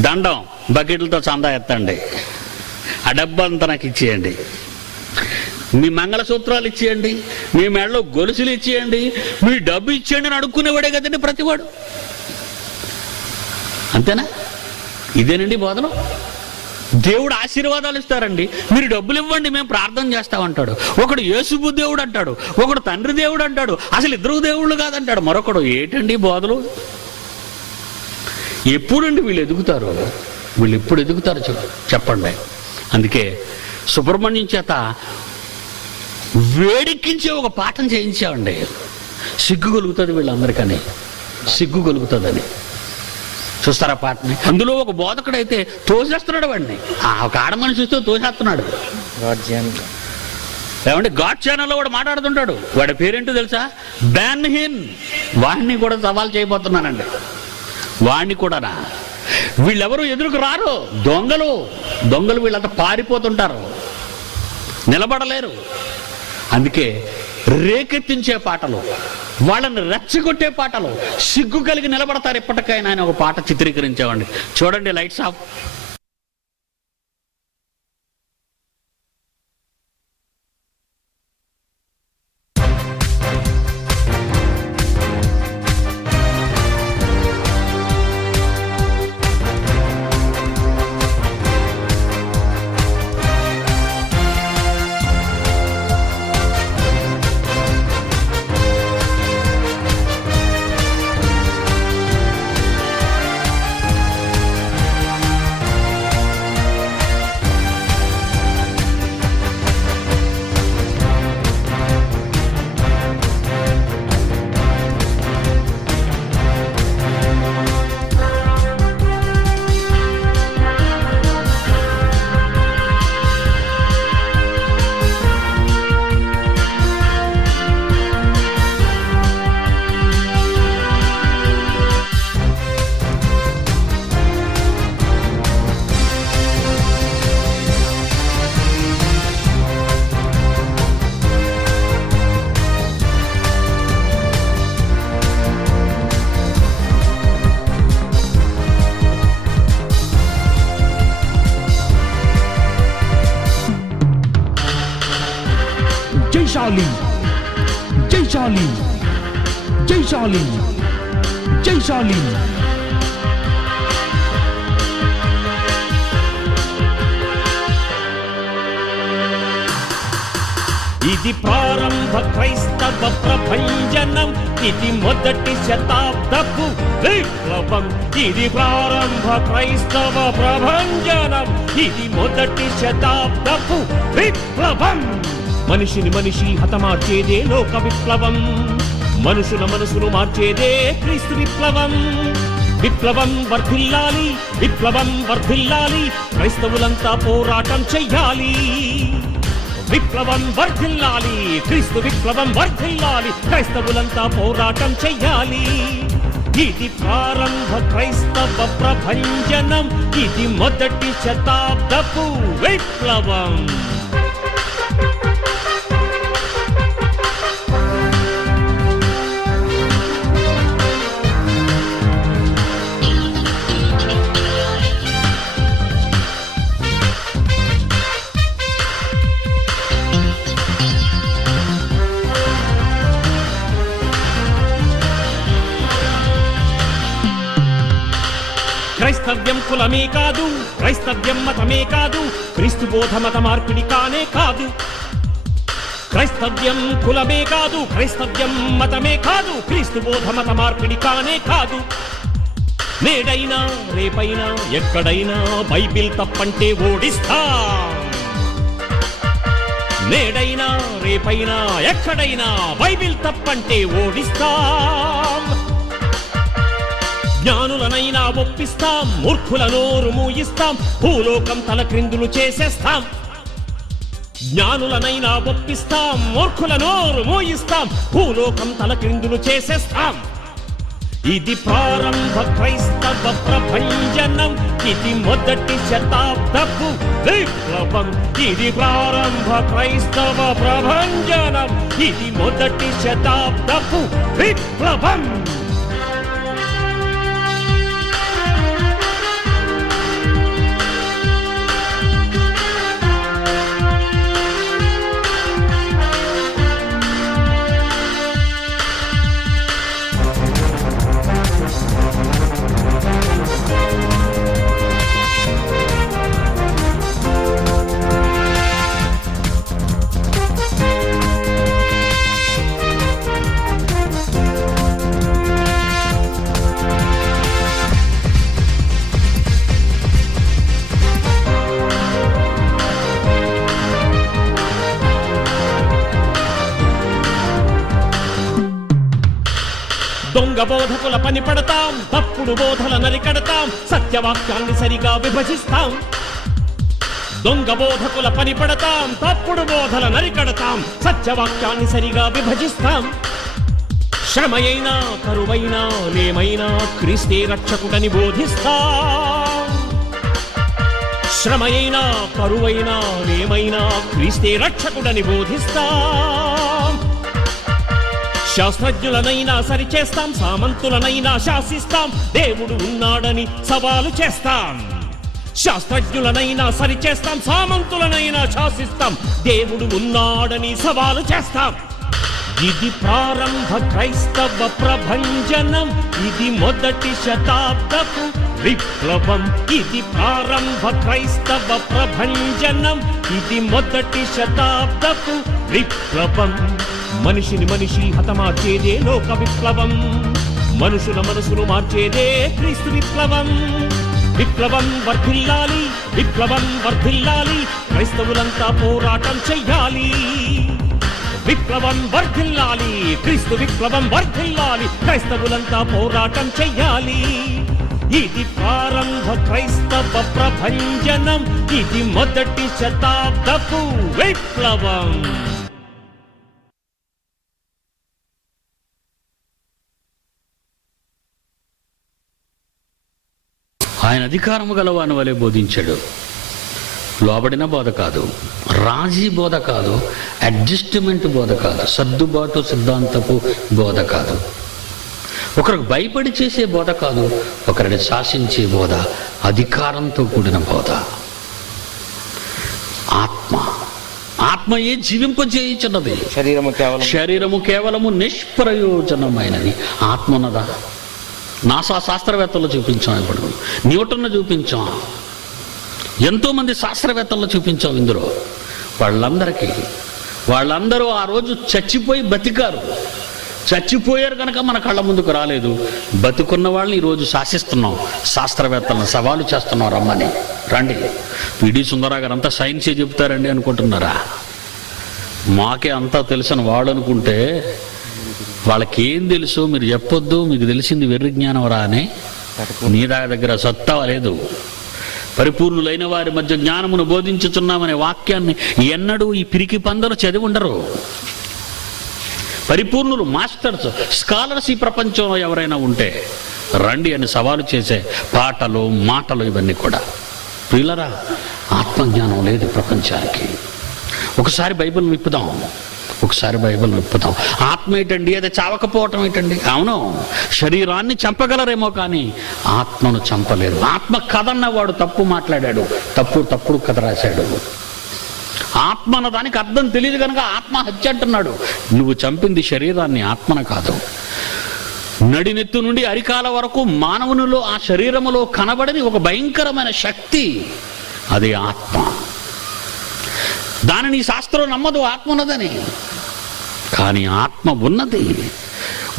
దండం బకెట్లతో చందా ఎత్తండి, ఆ డబ్బంతా నాకు ఇచ్చేయండి, మీ మంగళసూత్రాలు ఇచ్చేయండి, మీ మెడలో గొలుసులు ఇచ్చేయండి, మీ డబ్బు ఇచ్చేయండి అని అడుక్కునేవాడే కదండి ప్రతివాడు. అంతేనా? ఇదేనండి బోధలు. దేవుడు ఆశీర్వాదాలు ఇస్తారండి, మీరు డబ్బులు ఇవ్వండి మేము ప్రార్థన చేస్తామంటాడు. ఒకడు యేసుబు దేవుడు అంటాడు, ఒకడు తండ్రి దేవుడు అంటాడు, అసలు ఇద్దరు దేవుళ్ళు కాదంటాడు మరొకడు. ఏంటండి బోధలు? ఎప్పుడండి వీళ్ళు ఎదుగుతారు? వీళ్ళు ఎప్పుడు ఎదుగుతారు చెప్పండి. అందుకే సుబ్రహ్మణ్యం చేత వేడెక్కించే ఒక పాఠం చేయించామండి. సిగ్గు కలుగుతుంది వీళ్ళందరికని, సిగ్గు కలుగుతుందని. చూస్తారా పాటని? అందులో ఒక బోధకుడైతే తోసేస్తున్నాడు వాడిని, ఒక ఆడ మనిషి చూస్తూ తోసేస్తున్నాడు. ఏమంటే గాడ్ ఛానల్లో వాడు మాట్లాడుతుంటాడు. వాడి పేరేంటో తెలుసా? బ్యాన్ హిన్. వాడిని కూడా సవాల్ చేయబోతున్నానండి. వాడిని కూడానా? వీళ్ళెవరు ఎదురుకు రారు, దొంగలు వీళ్ళంతా పారిపోతుంటారు, నిలబడలేరు. అందుకే రేకెత్తించే పాటలు, వాళ్ళని రెచ్చగొట్టే పాటలు, సిగ్గు కలిగి నిలబడతారు. ఎప్పటికైనా ఆయన ఒక పాట చిత్రీకరించామండి. చూడండి, లైట్స్ ఆఫ్. జైశాలి జైశాలి జైశాలి జైశాలి. ఇది ప్రారంభ క్రైస్తవ ప్రభంజనం, ఇది మొదటి శతాబ్దపు విప్లవం. ఇది ప్రారంభ క్రైస్తవ ప్రభంజనం, ఇది మొదటి శతాబ్దపు విప్లవం. మనిషిని మనిషి హతమార్చేదే లోక విప్లవం, మనుషుల మనసును మార్చేదే క్రీస్తు విప్లవం. విప్లవం వర్ధిల్లాలి, విప్లవం వర్ధిల్లాలి, క్రైస్తవులంతా పోరాటం చెయ్యాలి. విప్లవం వర్ధిల్లాలి, క్రీస్తు విప్లవం వర్ధిల్లాలి, క్రైస్తవులంతా పోరాటం చెయ్యాలి. ఇది ప్రారంభ క్రైస్తవ ప్రభంజనం, ఇది మొదటి శతాబ్దపు విప్లవం. క్రైస్తవ్యం కులమే కాదు, క్రైస్తవ్యం మతమే కాదు, క్రీస్తు బోధ మత మార్పిడి కానే కాదు. క్రైస్తవ్యం కులమే కాదు, క్రైస్తవ్యం మతమే కాదు, క్రీస్తు బోధ మత మార్పిడి కానే కాదు. నేడైనా రేపైనా ఎక్కడైనా బైబిల్ తప్పంటే ఓడిస్తాం. నేడైనా రేపైనా ఎక్కడైనా బైబిల్ తప్పంటే ఓడిస్తాం. జ్ఞానులనైనా ఒప్పిస్తాం, మూర్ఖుల నోరు మూయిస్తాం, భూలోకం తల క్రిందులు చేసేస్తాం. జ్ఞానులనైనా ఒప్పిస్తాం, మూర్ఖుల నోరు మూయిస్తాం, భూలోకం తల క్రిందులు చేసేస్తాం. ఇది ప్రారంభ క్రైస్తవ ప్రభంజనం, ఇది మొదటి శతాబ్దపు విప్లవం. ఇది ప్రారంభ క్రైస్తవ ప్రభంజనం, ఇది మొదటి శతాబ్దపు విప్లవం. దొంగ బోధకుల పని పడతాం, తప్పుడు బోధల నరికడతాం, సత్యవాక్యాన్ని సరిగా విభజిస్తాం. దొంగ బోధకుల పని పడతాం, తప్పుడు బోధల నరికడతాం, సత్యవాక్యాన్ని సరిగా విభజిస్తాం. శ్రమయైనా కరువైనా లేమైనా క్రీస్తే రక్షకుడని బోధిస్తాం. శ్రమయైనా కరువైనా లేమైనా క్రీస్తే రక్షకుడని బోధిస్తాం. శాస్త్రజ్ఞులనైనా సరిచేస్తాం, సామంతులనైనా శాసిస్తాం, దేవుడు ఉన్నాడని సవాలు చేస్తాం. శాస్త్రజ్ఞులనైనా సరిచేస్తాం, సామంతులనైనా శాసిస్తాం, దేవుడు ఉన్నాడని సవాలు చేస్తాం. ఇది ప్రారంభ క్రైస్తవ ప్రభంజనం, ఇది మొదటి శతాబ్దపు విప్లవం. ఇది ప్రారంభ క్రైస్తవ ప్రభంజనం, ఇది మొదటి శతాబ్దపు విప్లవం. మనిషిని మనిషి హతమార్చేదే లోక విప్లవం, మనుషుల మనసును మార్చేదే క్రీస్తు విప్లవం. విప్లవం వర్ధిల్లాలి, విప్లవం వర్ధిల్లాలి, క్రైస్తవులంతా పోరాటం చెయ్యాలి. విప్లవం వర్ధిల్లాలి, క్రీస్తు విప్లవం వర్ధిల్లాలి, క్రైస్తవులంతా పోరాటం చెయ్యాలి. ఇది ప్రారంభ క్రైస్తవ ప్రభంజనం, ఇది మొదటి శతాబ్దపు విప్లవం. ఆయన అధికారము గలవాని వలె బోధించాడు. లోబడిన బోధ కాదు, రాజీ బోధ కాదు, అడ్జస్ట్మెంట్ బోధ కాదు, సర్దుబాటు సిద్ధాంతపు బోధ కాదు, ఒకరికి భయపడి చేసే బోధ కాదు, ఒకరిని శాసించే బోధ, అధికారంతో కూడిన బోధ. ఆత్మ ఆత్మయే జీవింపజేయుచున్నది. శరీరము కేవలము నిష్ప్రయోజనమైనది. ఆత్మ ఉన్నదా? నాసా శాస్త్రవేత్తలు చూపించాం, ఇప్పుడు న్యూటన్ను చూపించాం, ఎంతోమంది శాస్త్రవేత్తలు చూపించాం. ఇందులో వాళ్ళందరూ ఆ రోజు చచ్చిపోయి బతికారు. చచ్చిపోయారు కనుక మన కళ్ళ ముందుకు రాలేదు. బతుకున్న వాళ్ళని ఈరోజు శాసిస్తున్నాం, శాస్త్రవేత్తలను సవాలు చేస్తున్నాం, రమ్మని రండి. పిడి సుందరరావు గారు అంతా సైన్సే చెప్తారండి అనుకుంటున్నారా? మాకే అంతా తెలుసని వాళ్ళు అనుకుంటే వాళ్ళకేం తెలుసు మీరు చెప్పొద్దు. మీకు తెలిసింది వెర్రి జ్ఞానం రా అని. నీ దగ్గర సత్తా లేదు. పరిపూర్ణులైన వారి మధ్య జ్ఞానమును బోధించుచున్నామనే వాక్యాన్ని ఎన్నడూ ఈ పిరికి పందరు చదివి ఉండరు. పరిపూర్ణులు, మాస్టర్స్, స్కాలర్స్ ఈ ప్రపంచంలో ఎవరైనా ఉంటే రండి అని సవాలు చేసే పాటలు, మాటలు ఇవన్నీ కూడా. ప్రియులరా, ఆత్మజ్ఞానం లేదు ప్రపంచానికి. ఒకసారి బైబిల్ విప్పుదాం. ఆత్మ ఏంటండి? అది చావకపోవటం ఏంటండి? అవును, శరీరాన్ని చంపగలరేమో కానీ ఆత్మను చంపలేరు. ఆత్మ కథన్నవాడు తప్పు మాట్లాడాడు, తప్పుడు కథ రాశాడు. ఆత్మ అన్న దానికి అర్థం తెలియదు కనుక ఆత్మహత్య అంటున్నాడు. నువ్వు చంపింది శరీరాన్ని, ఆత్మను కాదు. నడినెత్తు నుండి అరికాల వరకు మానవునిలో, ఆ శరీరములో కనబడని ఒక భయంకరమైన శక్తి, అది ఆత్మ. దానిని శాస్త్రం నమ్మదు ఆత్మ ఉన్నదని. కానీ ఆత్మ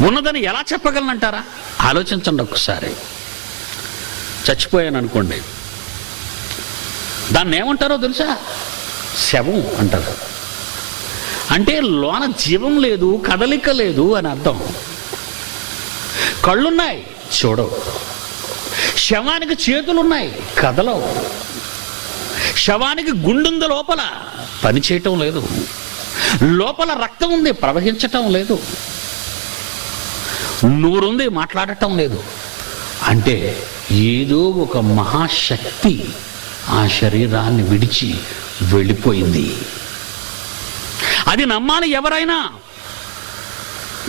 ఉన్నదని ఎలా చెప్పగలనంటారా? ఆలోచించండి ఒకసారి. చచ్చిపోయాను అనుకోండి, దాన్ని ఏమంటారో తెలుసా? శవం అంటారు. అంటే లోన జీవం లేదు, కదలిక లేదు అని అర్థం. కళ్ళున్నాయి, చూడవు. శవానికి చేతులున్నాయి, కదలవు. శవానికి గుండుంది, లోపల పని చేయటం లేదు. లోపల రక్తం ఉంది, ప్రవహించటం లేదు. నోరుంది, మాట్లాడటం లేదు. అంటే ఏదో ఒక మహాశక్తి ఆ శరీరాన్ని విడిచి వెళ్ళిపోయింది. అది నమ్మాలి ఎవరైనా.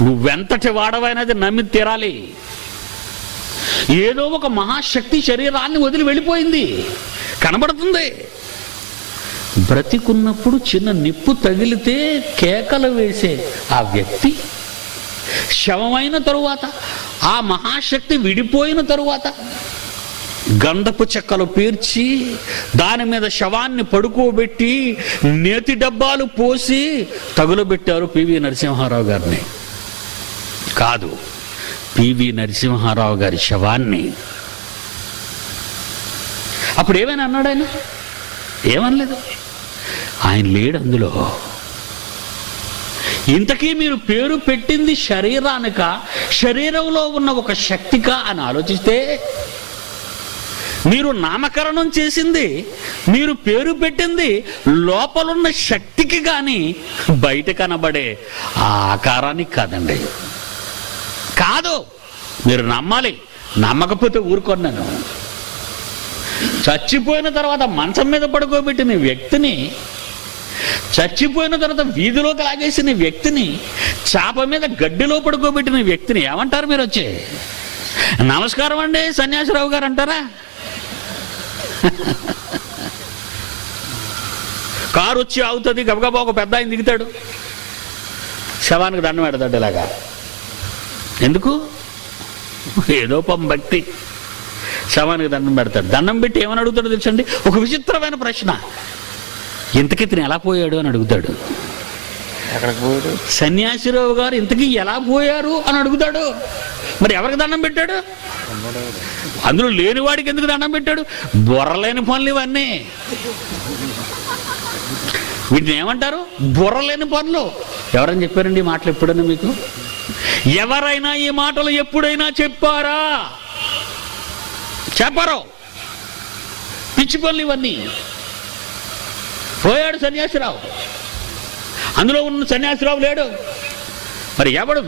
నువ్వెంతటి వాడవైనది నమ్మి తీరాలి. ఏదో ఒక మహాశక్తి శరీరాన్ని వదిలి వెళ్ళిపోయింది, కనబడుతుంది. బ్రతికున్నప్పుడు చిన్న నిప్పు తగిలితే కేకలు వేసే ఆ వ్యక్తి శవమైన తరువాత, ఆ మహాశక్తి విడిపోయిన తరువాత గంధపు చెక్కలు పేర్చి దాని మీద శవాన్ని పడుకోబెట్టి నేతి డబ్బాలు పోసి తగులబెట్టారు పివి నరసింహారావు గారిని. కాదు, పివి నరసింహారావు గారి శవాన్ని. అప్పుడు ఏమైనా అన్నాడు ఆయన? ఏమనలేదు. ఆయన లేడు అందులో. ఇంతకీ మీరు పేరు పెట్టింది శరీరానిక, శరీరంలో ఉన్న ఒక శక్తిక అని ఆలోచిస్తే, మీరు నామకరణం చేసింది, మీరు పేరు పెట్టింది లోపలున్న శక్తికి కానీ బయట కనబడే ఆ ఆకారానికి కాదండి. కాదు, మీరు నమ్మాలి. నమ్మకపోతే ఊరుకొన్నాను. చచ్చిపోయిన తర్వాత మంచం మీద పడుకోబెట్టిన వ్యక్తిని, చచ్చిపోయిన తర్వాత వీధిలోకి లాగేసిన వ్యక్తిని, చాప మీద గడ్డిలో పడుకోబెట్టిన వ్యక్తిని ఏమంటారు మీరు? వచ్చి నమస్కారం అండి సన్యాసిరావు గారు అంటారా? కారు వచ్చి అవుతుంది, గబగబా ఒక పెద్ద ఆయన దిగుతాడు, శవానికి దండం పెడతాడు ఇలాగా. ఎందుకు? ఏదో భక్తి. శవానికి దండం పెడతాడు. దండం పెట్టి ఏమని అడుగుతాడు తెలుసండి? ఒక విచిత్రమైన ప్రశ్న. ఇంతకీ ఇతను ఎలా పోయాడు అని అడుగుతాడు. సన్యాసిరావు గారు ఇంతకీ ఎలా పోయారు అని అడుగుతాడు. మరి ఎవరికి దండం పెట్టాడు? అందులో లేని వాడికి ఎందుకు దండం పెట్టాడు? బుర్రలేని పనులు ఇవన్నీ. వీటిని ఏమంటారు? బుర్రలేని పనులు. ఎవరని చెప్పారండి ఈ మాటలు ఎప్పుడైనా మీకు? ఎవరైనా ఈ మాటలు ఎప్పుడైనా చెప్పారా? చెప్పరు. పిచ్చి పనులు ఇవన్నీ. పోయాడు సన్యాసిరావు, అందులో ఉన్న సన్యాసిరావు లేడు. మరి ఎవడు?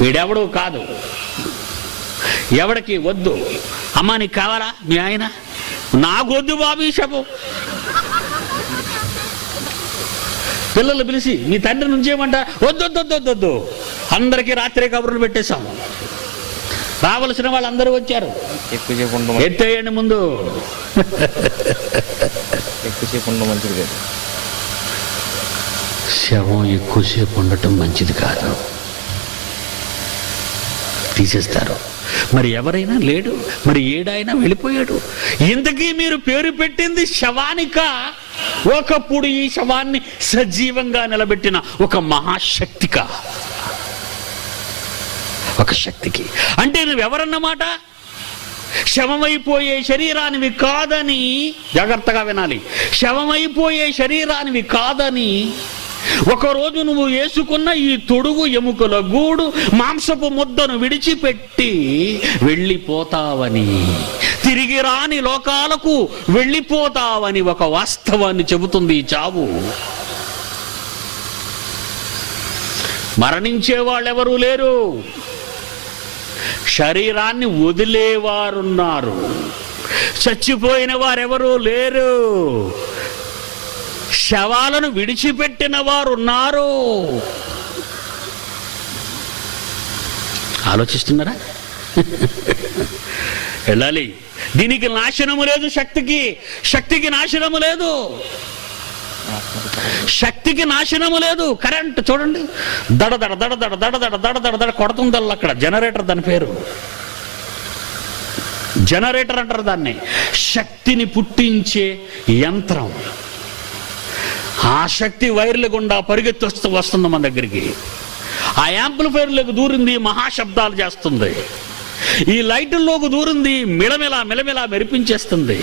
వీడెవడు కాదు. ఎవడికి వద్దు. అమ్మా నీకు కావాలా మీ ఆయన? నాకొద్దు బాబు ఈ శవం. పిల్లలు పిలిచి మీ తండ్రి నుంచి ఏమంట? వద్దొద్దొద్దొద్దు, అందరికీ రాత్రి కబుర్లు పెట్టేశాము, రావలసిన వాళ్ళందరూ వచ్చారు, ఎత్తేయండి ముందు. శవం ఎక్కువసేపు ఉండటం మంచిది కాదు, తీసేస్తారు. మరి ఎవరైనా లేడు, మరి ఏడాయినా వెళ్ళిపోయాడు. ఇంతకీ మీరు పేరు పెట్టింది శవానిక? ఒకప్పుడు ఈ శవాన్ని సజీవంగా నిలబెట్టిన ఒక మహాశక్తిక, ఒక శక్తికి. అంటే నువ్వెవరన్నమాట? శవమైపోయే శరీరానివి కాదని, జాగ్రత్తగా వినాలి, శవమైపోయే శరీరానివి కాదని ఒకరోజు నువ్వు వేసుకున్న ఈ తొడుగు ఎముకల గూడు మాంసపు ముద్దను విడిచిపెట్టి వెళ్ళిపోతావని, తిరిగి రాని లోకాలకు వెళ్ళిపోతావని ఒక వాస్తవాన్ని చెబుతుంది ఈ చావు. మరణించే వాళ్ళెవరూ లేరు, శరీరాన్ని వదిలేవారున్నారు. చచ్చిపోయిన వారెవరూ లేరు, శవాలను విడిచిపెట్టిన వారు ఉన్నారు. ఆలోచిస్తున్నారా? వెళ్ళాలి. దీనికి నాశనము లేదు, శక్తికి నాశనము లేదు, శక్తికి నాశనము లేదు. కరెంట్ చూడండి, దడదడ దడదడ దడదడ దడదడ దడ కొడుతుందల్లా అక్కడ. జనరేటర్, దాని పేరు జనరేటర్ అంటారు దాన్ని. శక్తిని పుట్టించే యంత్రం. ఆ శక్తి వైర్ల గుండా పరిగెత్తి వస్తుంది మన దగ్గరికి. ఆ యాంప్లిఫైర్లకు దూరింది, మహాశబ్దాలు చేస్తుంది. ఈ లైట్ల్లోకి దూరింది, మిలమిలా మిలమిలా మెరిపించేస్తుంది.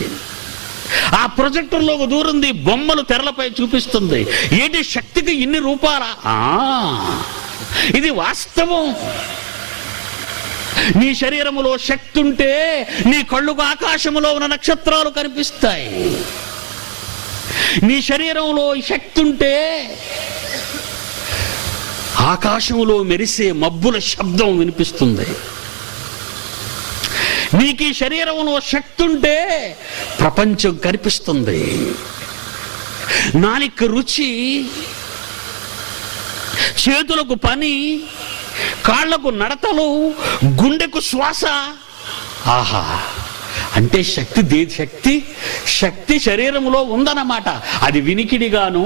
ఆ ప్రొజెక్టర్లోకి దూరింది, బొమ్మలు తెరలపై చూపిస్తుంది. ఏంటి శక్తికి ఇన్ని రూపాలా? ఇది వాస్తవం. నీ శరీరములో శక్తి ఉంటే నీ కళ్ళుకు ఆకాశములో ఉన్న నక్షత్రాలు కనిపిస్తాయి. నీ శరీరంలో శక్తి ఉంటే ఆకాశంలో మెరిసే మబ్బుల శబ్దం వినిపిస్తుంది. నీకు ఈ శరీరంలో శక్తి ఉంటే ప్రపంచం కనిపిస్తుంది. నాలుక రుచి, చేతులకు పని, కాళ్లకు నడతలు, గుండెకు శ్వాస. ఆహా, అంటే శక్తి శరీరంలో ఉందన్నమాట. అది వినికిడిగాను,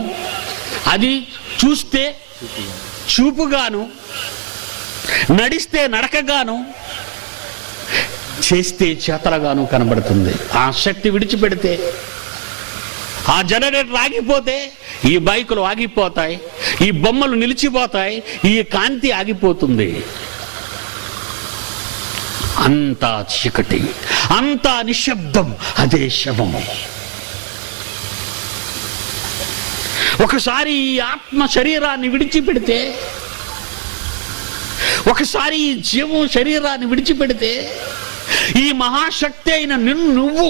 అది చూస్తే చూపుగాను, నడిస్తే నడకగాను, చేస్తే చేతలుగాను కనబడుతుంది. ఆ శక్తి విడిచిపెడితే, ఆ జనరేటర్ ఆగిపోతే ఈ బైకులు ఆగిపోతాయి, ఈ బొమ్మలు నిలిచిపోతాయి, ఈ కాంతి ఆగిపోతుంది. అంతా చీకటి, అంతా నిశ్శబ్దం. అదే శవము. ఒకసారి ఈ ఆత్మ శరీరాన్ని విడిచిపెడితే, ఒకసారి ఈ జీవం శరీరాన్ని విడిచిపెడితే, ఈ మహాశక్తి అయిన నువ్వు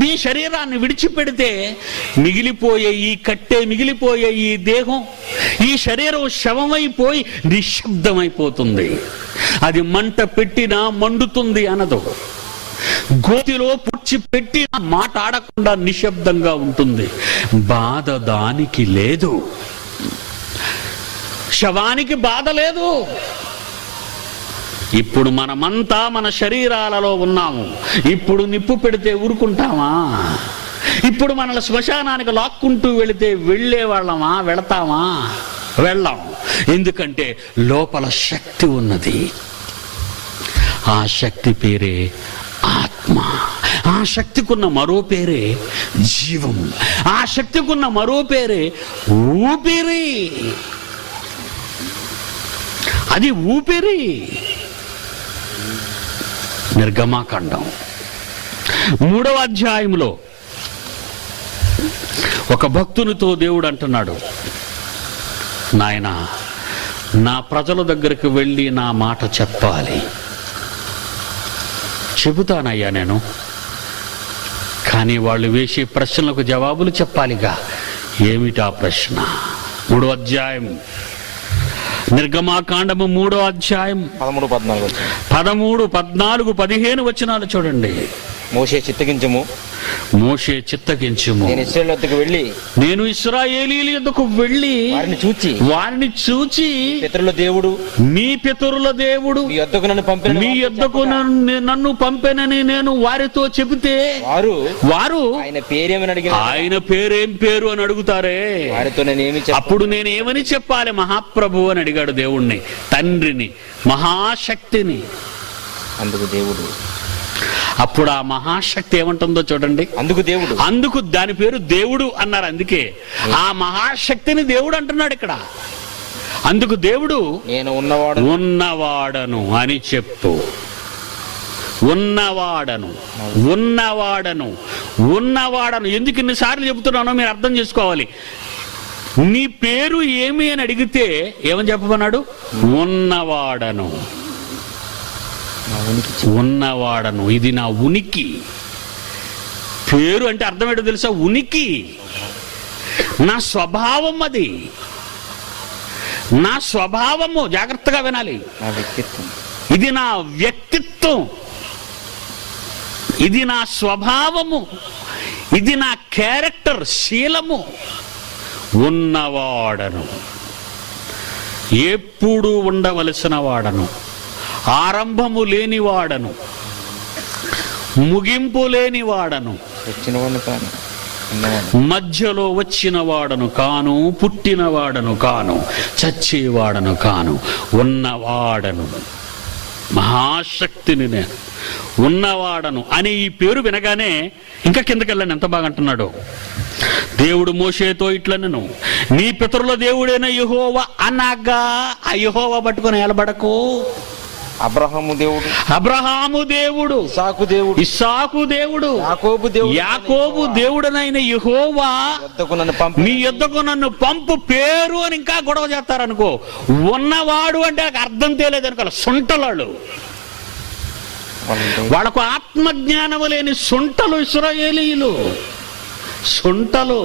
నీ శరీరాన్ని విడిచిపెడితే మిగిలిపోయే ఈ కట్టె, మిగిలిపోయే ఈ దేహం, ఈ శరీరం శవమైపోయి నిశ్శబ్దమైపోతుంది. అది మంట పెట్టినా మండుతుంది అనదు. గోతిలో పుచ్చి పెట్టిన మాట ఆడకుండా నిశ్శబ్దంగా ఉంటుంది. బాధ దానికి లేదు, శవానికి బాధ లేదు. ఇప్పుడు మనమంతా మన శరీరాలలో ఉన్నాము. ఇప్పుడు నిప్పు పెడితే ఊరుకుంటామా? ఇప్పుడు మనల్ని శ్మశానానికి లాక్కుంటూ వెళితే వెళ్ళేవాళ్ళమా? వెళతామా? వెళ్ళాం. ఎందుకంటే లోపల శక్తి ఉన్నది. ఆ శక్తి పేరే ఆత్మ. ఆ శక్తికున్న మరో పేరే జీవం. ఆ శక్తికున్న మరో పేరే ఊపిరి. అది ఊపిరి. నిర్గమాకాండం 3వ అధ్యాయంలో ఒక భక్తునితో దేవుడు అంటున్నాడు, నాయనా, నా ప్రజల దగ్గరికి వెళ్ళి నా మాట చెప్పాలి. చెబుతానయ్యా నేను, కానీ వాళ్ళు వేసే ప్రశ్నలకు జవాబులు చెప్పాలిగా. ఏమిటా ప్రశ్న? 3వ అధ్యాయం నిర్గమాకాండము 3వ అధ్యాయం 13, 14 13, 14, 15 వచనాలు చూడండి. మోషే చిత్తగించము, మోషే చిత్తగించుము, నేను ఇశ్రాయేలు వద్దకు వెళ్ళి నేను ఇశ్రాయేలీయుల యొద్దకు వెళ్ళి వారిని చూచి పితరుల దేవుడు మీ పితరుల దేవుడు మీ యొద్దకు నన్ను పంపిన మీ యొద్దకు నన్ను పంపెనని నేను వారితో చెబితే వారు ఆయన పేరేమని అడిగిన ఆయన పేరేం పేరు అని అడుగుతారే, వారితో అప్పుడు నేను ఏమని చెప్పాలి? మహాప్రభు అని అడిగాడు దేవుణ్ణి, తండ్రిని, మహాశక్తిని. అందుకు దేవుడు, అప్పుడు ఆ మహాశక్తి ఏమంటుందో చూడండి. అందుకు దాని పేరు దేవుడు అన్నారు. అందుకే ఆ మహాశక్తిని దేవుడు అంటున్నాడు ఇక్కడ. అందుకు దేవుడు నేను ఉన్నవాడను అని చెప్పు. ఉన్నవాడను ఉన్నవాడను ఉన్నవాడను ఎందుకు ఇన్నిసార్లు చెబుతున్నానో మీరు అర్థం చేసుకోవాలి. నీ పేరు ఏమి అని అడిగితే ఏమని చెప్పమన్నాడు? ఉన్నవాడను, ఉన్నవాడను. ఇది నా ఉనికి. పేరు అంటే అర్థం ఏంటో తెలుసా? ఉనికి, నా స్వభావం. అది నా స్వభావము. జాగ్రత్తగా వినాలి. ఇది నా వ్యక్తిత్వం, ఇది నా స్వభావము, ఇది నా క్యారెక్టర్, శీలము. ఉన్నవాడను, ఎప్పుడు ఉండవలసిన వాడను, ఆరంభము లేనివాడను, ముగింపు లేనివాడను, మధ్యలో వచ్చిన వాడను కాను, పుట్టినవాడను కాను, చచ్చేవాడను కాను, ఉన్నవాడను. మహాశక్తిని నేను, ఉన్నవాడను అనే ఈ పేరు వినగానే ఇంకా కిందకెళ్ళండి ఎంత బాగా అంటున్నాడు. దేవుడు మోషేతో ఇట్లనెను, నీ పితరుల దేవుడైన యెహోవా అనగా, ఆ యెహోవా పట్టుకొని ఏలబడకు. అబ్రహాము దేవుడు, ఇస్సాకు దేవుడు, యాకోబు దేవుడనైన యెహోవా మీ యొద్దకు నన్ను పంపు. పేరు అని ఇంకా గొడవ చేస్తారనుకో. ఉన్నవాడు అంటే అర్థం తెలియదనుకో. సొంటలాడు, వాళ్ళకు ఆత్మజ్ఞానము లేని సొంటలు ఇశ్రాయేలీయులు. సొంటలు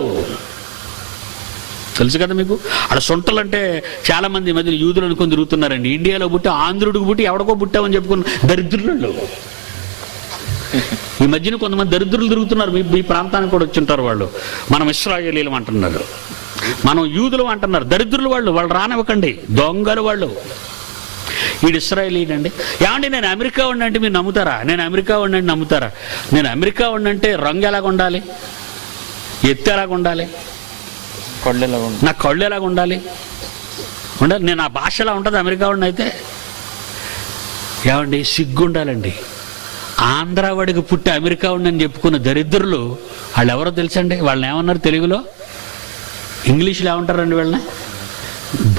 తెలుసు కదా మీకు. అక్కడ సొంటలు అంటే చాలా మంది ఈ మధ్య యూదులు అనుకుని తిరుగుతున్నారండి. ఇండియాలో పుట్టి ఆంధ్రుడికి పుట్టి ఎవడికో పుట్టామని చెప్పుకున్న దరిద్రులు. ఈ మధ్యన కొంతమంది దరిద్రులు తిరుగుతున్నారు. మీ ప్రాంతానికి కూడా వచ్చింటారు వాళ్ళు. మనం ఇశ్రాయేలీలు అంటున్నారు, మనం యూదులు అంటున్నారు. దరిద్రులు వాళ్ళు రానివ్వకండి, దొంగలు వాళ్ళు. వీడు ఇశ్రాయేలీనండి. ఏమండి నేను అమెరికా ఉండంటే మీరు నమ్ముతారా? నేను అమెరికా ఉండంటే నమ్ముతారా? నేను అమెరికా ఉండంటే రంగు ఎలాగ ఉండాలి, ఎత్తు ఎలాగ ఉండాలి, నా కళ్ళు ఎలాగ ఉండాలి, నేను ఆ భాష ఎలా ఉంటుంది అమెరికా ఉండి అయితే? ఏమండి సిగ్గు ఉండాలండి. ఆంధ్రావాడికి పుట్టి అమెరికా ఉండని చెప్పుకున్న దరిద్రులు వాళ్ళు ఎవరో తెలుసండి? వాళ్ళని ఏమన్నారు తెలుగులో? ఇంగ్లీష్లో ఏమంటారండి వీళ్ళని?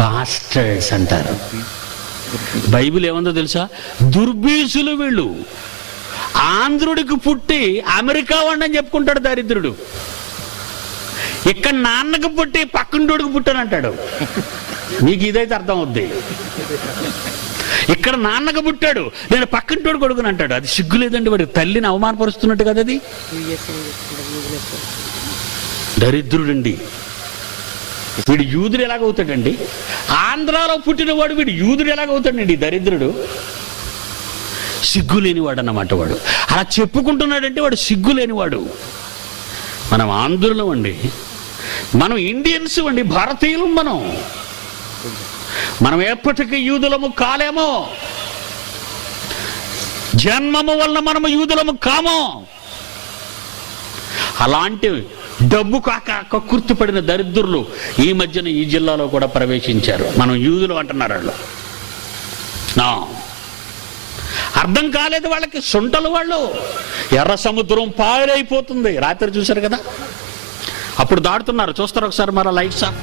బాస్టర్డ్స్ అంటారు. బైబిల్ ఏముందో తెలుసా? దుర్బీసులు వీళ్ళు. ఆంధ్రుడికి పుట్టి అమెరికా వాడిని చెప్పుకుంటాడు దరిద్రుడు. ఇక్కడ నాన్నకు పుట్టి పక్కంటోడికి పుట్టానంటాడు. మీకు ఇదైతే అర్థం అవుద్ది. ఇక్కడ నాన్నకు పుట్టాడు, నేను పక్కంటోడు కొడుకుని అంటాడు. అది సిగ్గు లేదండి, వాడికి తల్లిని అవమానపరుస్తున్నట్టు కదా అది. దరిద్రుడండి వీడు. యూదుడు ఎలాగవుతాడండి? ఆంధ్రాలో పుట్టినవాడు వీడు యూదుడు ఎలాగవుతాడండి? దరిద్రుడు, సిగ్గు లేనివాడు అన్నమాట వాడు. అలా చెప్పుకుంటున్నాడంటే వాడు సిగ్గు లేనివాడు. మనం ఆంధ్రులం అండి, మనం ఇండియన్స్ అండి, భారతీయులం. మనం ఎప్పటికీ యూదులము కాలేమో. జన్మము వలన మనము యూదులము కామో. అలాంటి డబ్బు కాక కక్కుర్తిపడిన దరిద్రులు ఈ మధ్యన ఈ జిల్లాలో కూడా ప్రవేశించారు. మనం యూదులు అంటున్నారు వాళ్ళు. అర్థం కాలేదు వాళ్ళకి. సొంటలు వాళ్ళు. ఎర్ర సముద్రం పారైపోతుంది. రాత్రి చూశారు కదా, అప్పుడు దాడుతున్నారు. చూస్తారు ఒకసారి మన లైట్స్ ఆఫ్.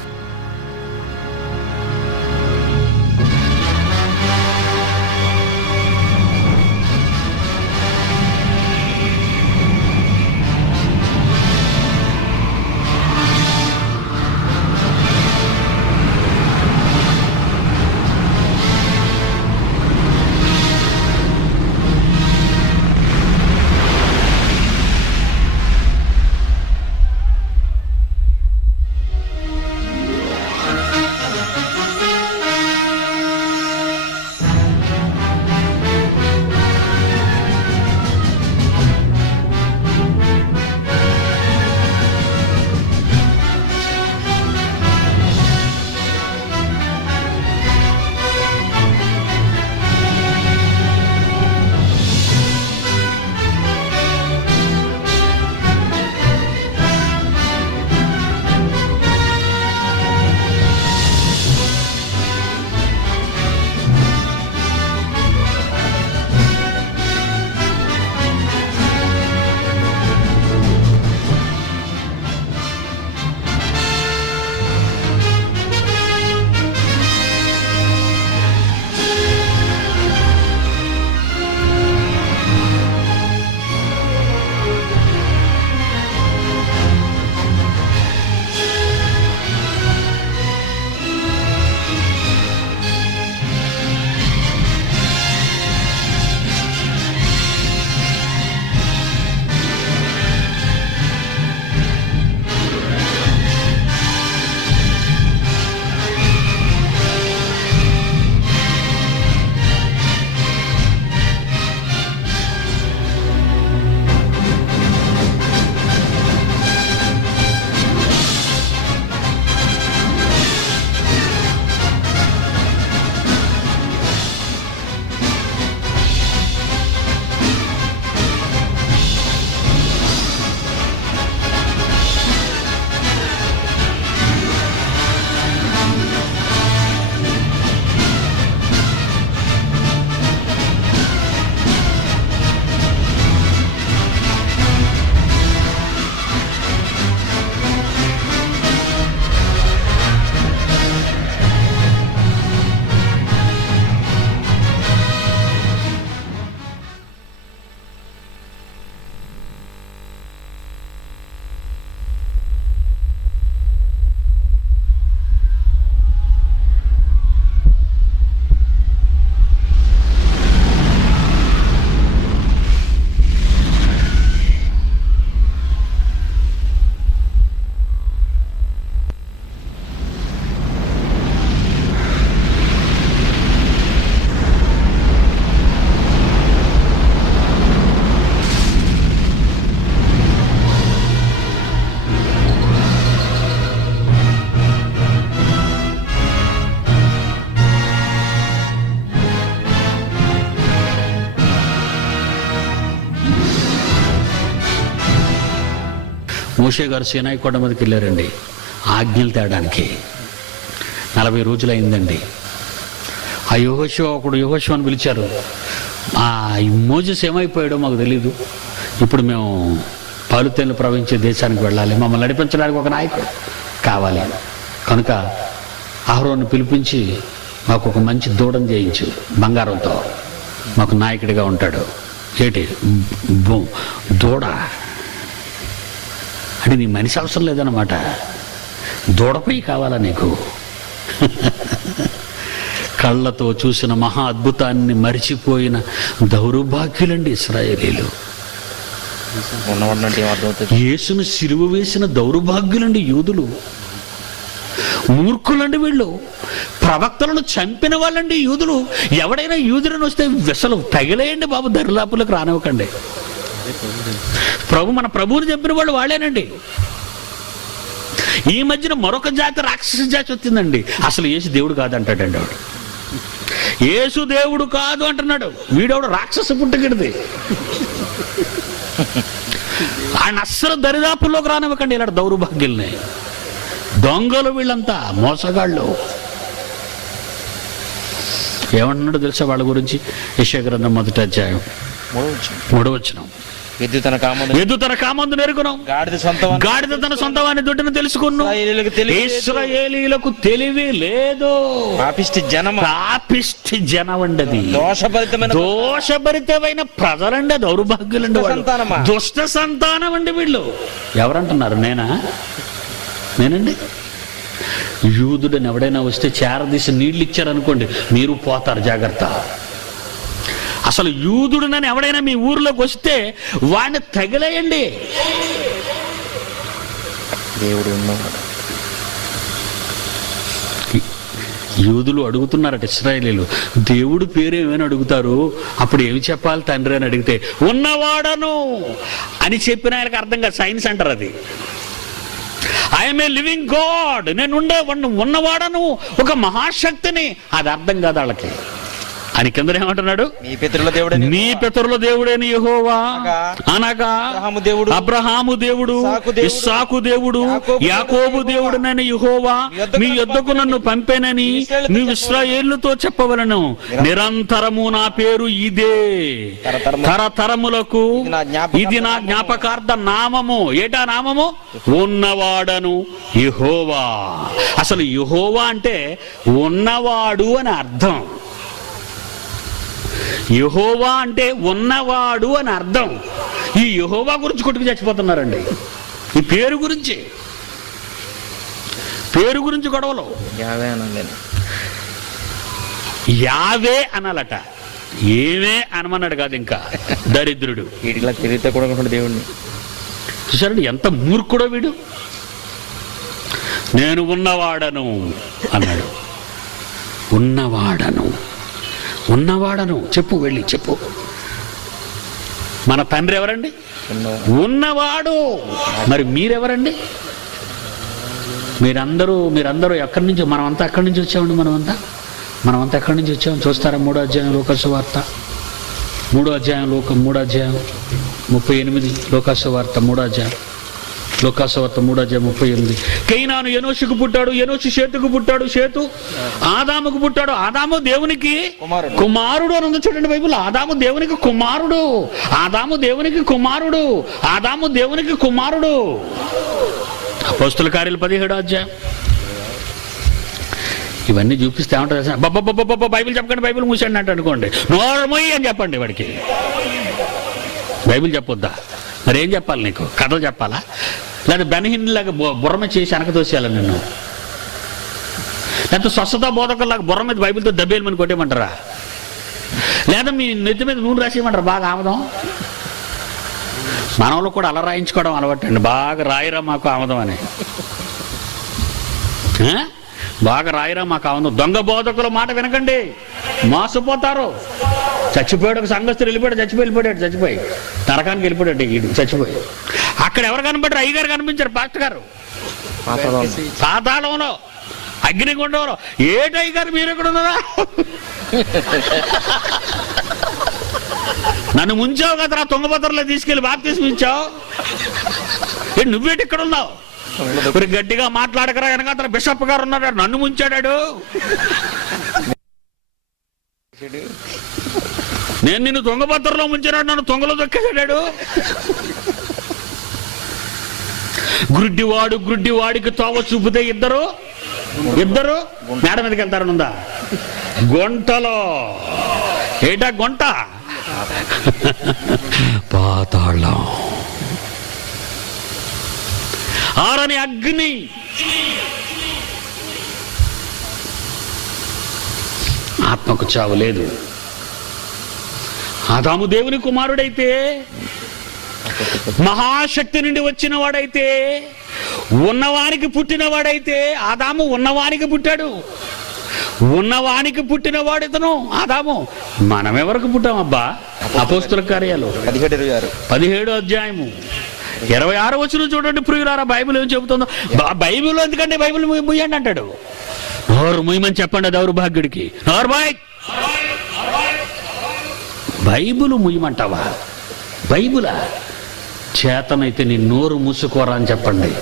మోషే గారు సీనాయి కొండ మీదకి వెళ్ళారండి ఆజ్ఞలు తేడానికి. 40 రోజులు అయిందండి. ఆ ఒకడు యెహోషువ అని పిలిచారు. ఆ మోజెస్ ఏమైపోయాడో మాకు తెలీదు. ఇప్పుడు మేము పాలుతేనెలు ప్రవహించే దేశానికి వెళ్ళాలి, మమ్మల్ని నడిపించడానికి ఒక నాయకుడు కావాలి. కనుక అహరోను పిలిపించి మాకు ఒక మంచి దూడను చేయించు, బంగారంతో, మాకు నాయకుడిగా ఉంటాడు. ఏంటి దూడ అంటే నీ మనిషి అవసరం లేదన్నమాట, దూడపై కావాలా నీకు? కళ్ళతో చూసిన మహా అద్భుతాన్ని మరిచిపోయిన దౌర్భాగ్యులండి ఇశ్రాయేలీలు. ఉన్నవాడినంటే ఏమర్థమవుతుంది? యేసును సిలువ వేసిన దౌర్భాగ్యులండి యూదులు. మూర్ఖులండి వీళ్ళు. ప్రవక్తలను చంపిన వాళ్ళండి యూదులు. ఎవడైనా యూదులను వస్తే అసలు తగిలేయండి బాబు, దరిలాపులకు రానివ్వకండి. మన ప్రభువుని చంపిన వాళ్ళు వాళ్ళేనండి. ఈ మధ్యన మరొక జాతి, రాక్షస జాతి వచ్చిందండి. అసలు యేసు దేవుడు కాదంటాడండి వాడు. యేసు దేవుడు కాదు అంటున్నాడు వీడెవడు, రాక్షస పుట్టుకిడిది. ఆయన అస్సలు దరిదాపుల్లోకి రానివ్వకండి ఇలాంటి దౌర్భాగ్యుల్ని. దొంగలు వీళ్ళంతా, మోసగాళ్ళు. ఏమంటున్నాడు తెలుసా వాళ్ళ గురించి? యెషయా గ్రంథం 1వ అధ్యాయం 3వ వచనం. ఎద్దు తన కామందు నెరుగును, గాడిద తన సొంతవాని దుడ్డును తెలుసుకును. ఇశ్రాయేలీయులకు తెలివి లేదు. పాపిష్టి జనమండది, దోషభరితమైన ప్రజలండి, దౌర్భాగ్యులండి, దుష్ట సంతానం అండి వీళ్ళు. ఎవరంటున్నారు? నేనండి. యూదుడని ఎవడైనా వస్తే చేరదీసి నీళ్ళు ఇచ్చారనుకోండి, మీరు పోతారు, జాగ్రత్త. అసలు యూదుడునని ఎవడైనా మీ ఊర్లోకి వస్తే వాడిని తగిలేయండి. దేవుడు ఉన్నవాడు. యూదులు అడుగుతున్నారట ఇశ్రాయేలీలు, దేవుడు పేరేమని అడుగుతారు. అప్పుడు ఏమి చెప్పాలి తండ్రి అని అడిగితే, ఉన్నవాడను అని చెప్పిన ఆయనకు అర్థం కాదు. సైన్స్ అంటారు అది. ఐఎమ్ ఏ లివింగ్ గాడ్, నేను ఉన్నవాడను, ఒక మహాశక్తిని. అది అర్థం కాదు వాళ్ళకి. అని కింద ఏమంటున్నాడు? నీ పితరుల దేవుడైన యెహోవా అనగా అబ్రహాము దేవుడు, ఇస్సాకు దేవుడు, యాకోబు దేవుడునైన యెహోవా మీ యొద్దకు నన్ను పంపెనని నీవు ఇశ్రాయేలుతో చెప్పవలను. నిరంతరము నా పేరు ఇదే, తరతరములకు ఇది నా జ్ఞాపకార్థ నామము. ఏటా నామము? ఉన్నవాడను యెహోవా. అసలు యెహోవా అంటే ఉన్నవాడు అని అర్థం. యెహోవా అంటే ఉన్నవాడు అని అర్థం. ఈ యెహోవా గురించి కొట్టుకు చచ్చిపోతున్నారండి. ఈ పేరు గురించి గొడవలు. యావే అనాలట, ఏమే అనమన్నాడు కాదు. ఇంకా దరిద్రుడు వీటిలా తెలివితే కూడా దేవుడిని చూసారండి, ఎంత మూర్ఖుడో వీడు. నేను ఉన్నవాడను అన్నాడు. ఉన్నవాడను చెప్పు, వెళ్ళి చెప్పు. మన తండ్రి ఎవరండి? ఉన్నవాడు. మరి మీరెవరండి? మీరందరూ ఎక్కడి నుంచి? మనమంతా ఎక్కడి నుంచి వచ్చామండి? మనమంతా ఎక్కడి నుంచి వచ్చాము? చూస్తారా? 3వ అధ్యాయం లోకాసువార్త, 3వ అధ్యాయం 38. లోకాసువార్త 3వ అధ్యాయం 38. కైనాను ఎనోషుకు పుట్టాడు, ఎనోషు షేతుకు పుట్టాడు, షేతు ఆదాముకు పుట్టాడు, ఆదాము దేవునికి కుమారుడు అని ఉంది చూడండి బైబిల్. ఆదాము దేవునికి కుమారుడు. అపోస్తుల కార్యాలు 17వ అధ్యాయం. ఇవన్నీ చూపిస్తే ఏమంటారు? బాబా బైబిల్ చెప్పకండి, బైబిల్ మూసండి అంటే అనుకోండి, నోర్మొయ్యి అని చెప్పండి వాడికి. బైబిల్ చెప్పొద్దా? మరి ఏం చెప్పాలి నీకు? కథలు చెప్పాలా? లేదా బెనహిన్లాగా బుర్ర మీద చేసి వెనక తోసేయాలి నిన్ను? లేకపోతే స్వస్థత బోధకుల్లాగా బుర్ర మీద బైబిల్తో దబ్బేయమని కొట్టేయమంటారా? లేదా మీ నెత్తి మీద నూనె రాసేయమంటారా బాగా ఆమదం? మనలో కూడా అలా రాయించుకోవడం అలవాటండి. బాగా రాయిరా మాకు ఆమదం అని, బాగా రాయిరా మాకు ఆమదం. దొంగ బోధకుల మాట వినకండి, మోసపోతారు. చచ్చిపోయాడు ఒక సంఘస్థుడు, వెళ్ళిపోయాడు, చచ్చిపోయి నరకానికి వెళ్ళిపోయాడు వీడు, చచ్చిపోయి. అక్కడ ఎవరు కనబడ్డారు? అయ్యగారు కనిపించారు, పాస్టర్ గారు. పాతాళంలో, అగ్నిగుండంలో. ఏటయ్యగారు మీరు ఎక్కడ ఉన్నారా? నన్ను ముంచావు కదరా, తుంగభద్రలో తీసుకెళ్ళి బాప్తిస్మం ఇచ్చావు. నువ్వేటి ఇక్కడ ఉన్నావు? మరి గట్టిగా మాట్లాడకరా, వెనక అతను బిషప్ గారు ఉన్నాడు, నన్ను ముంచాడాడు. నేను నిన్ను తుంగభద్రలో ముంచాడు, నన్ను తుంగలో దొక్కేసాడాడు. గుడ్డివాడికి తోవ చూపితే ఇద్దరు మేడ మీదకి వెళ్తారనుందా? గుంటలో ఏటా గుంట? పాతాళం. ఆరని అగ్ని. ఆత్మకు చావు లేదు. ఆదాము దేవుని కుమారుడైతే, మహాశక్తి నుండి వచ్చిన వాడైతే, ఉన్నవానికి పుట్టినవాడైతే, ఆదాము ఉన్నవానికి పుట్టాడు. ఉన్నవానికి పుట్టినవాడు ఇతను ఆదాము. మనం ఎవరికి పుట్టామబ్బా? అపోస్తుల కార్యాలు 17వ అధ్యాయము 26వ వచనం చూడండి ప్రియులారా, బైబిల్ ఏం చెబుతుందో. బైబిల్ ఎందుకంటే బైబిల్ ముయ్యండి అంటాడు. నోరు ముయ్యమని చెప్పండి దౌర్భాగ్యుడికి. నోరు బాయ్. బైబిల్ ముయ్యమంటావా? బైబిలా? చేతనైతే నీ నోరు మూసుకోరా అని చెప్పండి.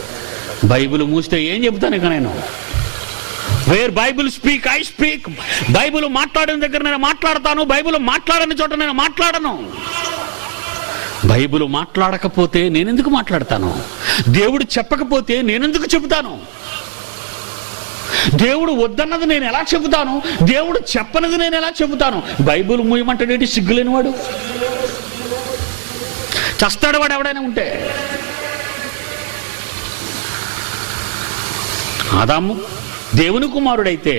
బైబిల్ మూస్తే ఏం చెప్తాను ఇక నేను? Where Bible speak I speak. Bible మాట్లాడిన దగ్గర నేను మాట్లాడతాను, బైబిల్ మాట్లాడని చోట నేను మాట్లాడను. బైబిల్ మాట్లాడకపోతే నేనెందుకు మాట్లాడతాను? దేవుడు చెప్పకపోతే నేనెందుకు చెబుతాను? దేవుడు వద్దన్నది నేను ఎలా చెబుతాను? దేవుడు చెప్పనది నేను ఎలా చెబుతాను? బైబిల్ మూయమంటాడేంటి సిగ్గులేని వాడు? చస్తాడు వాడు ఎవడైనా ఉంటే. ఆదాము దేవుని కుమారుడైతే,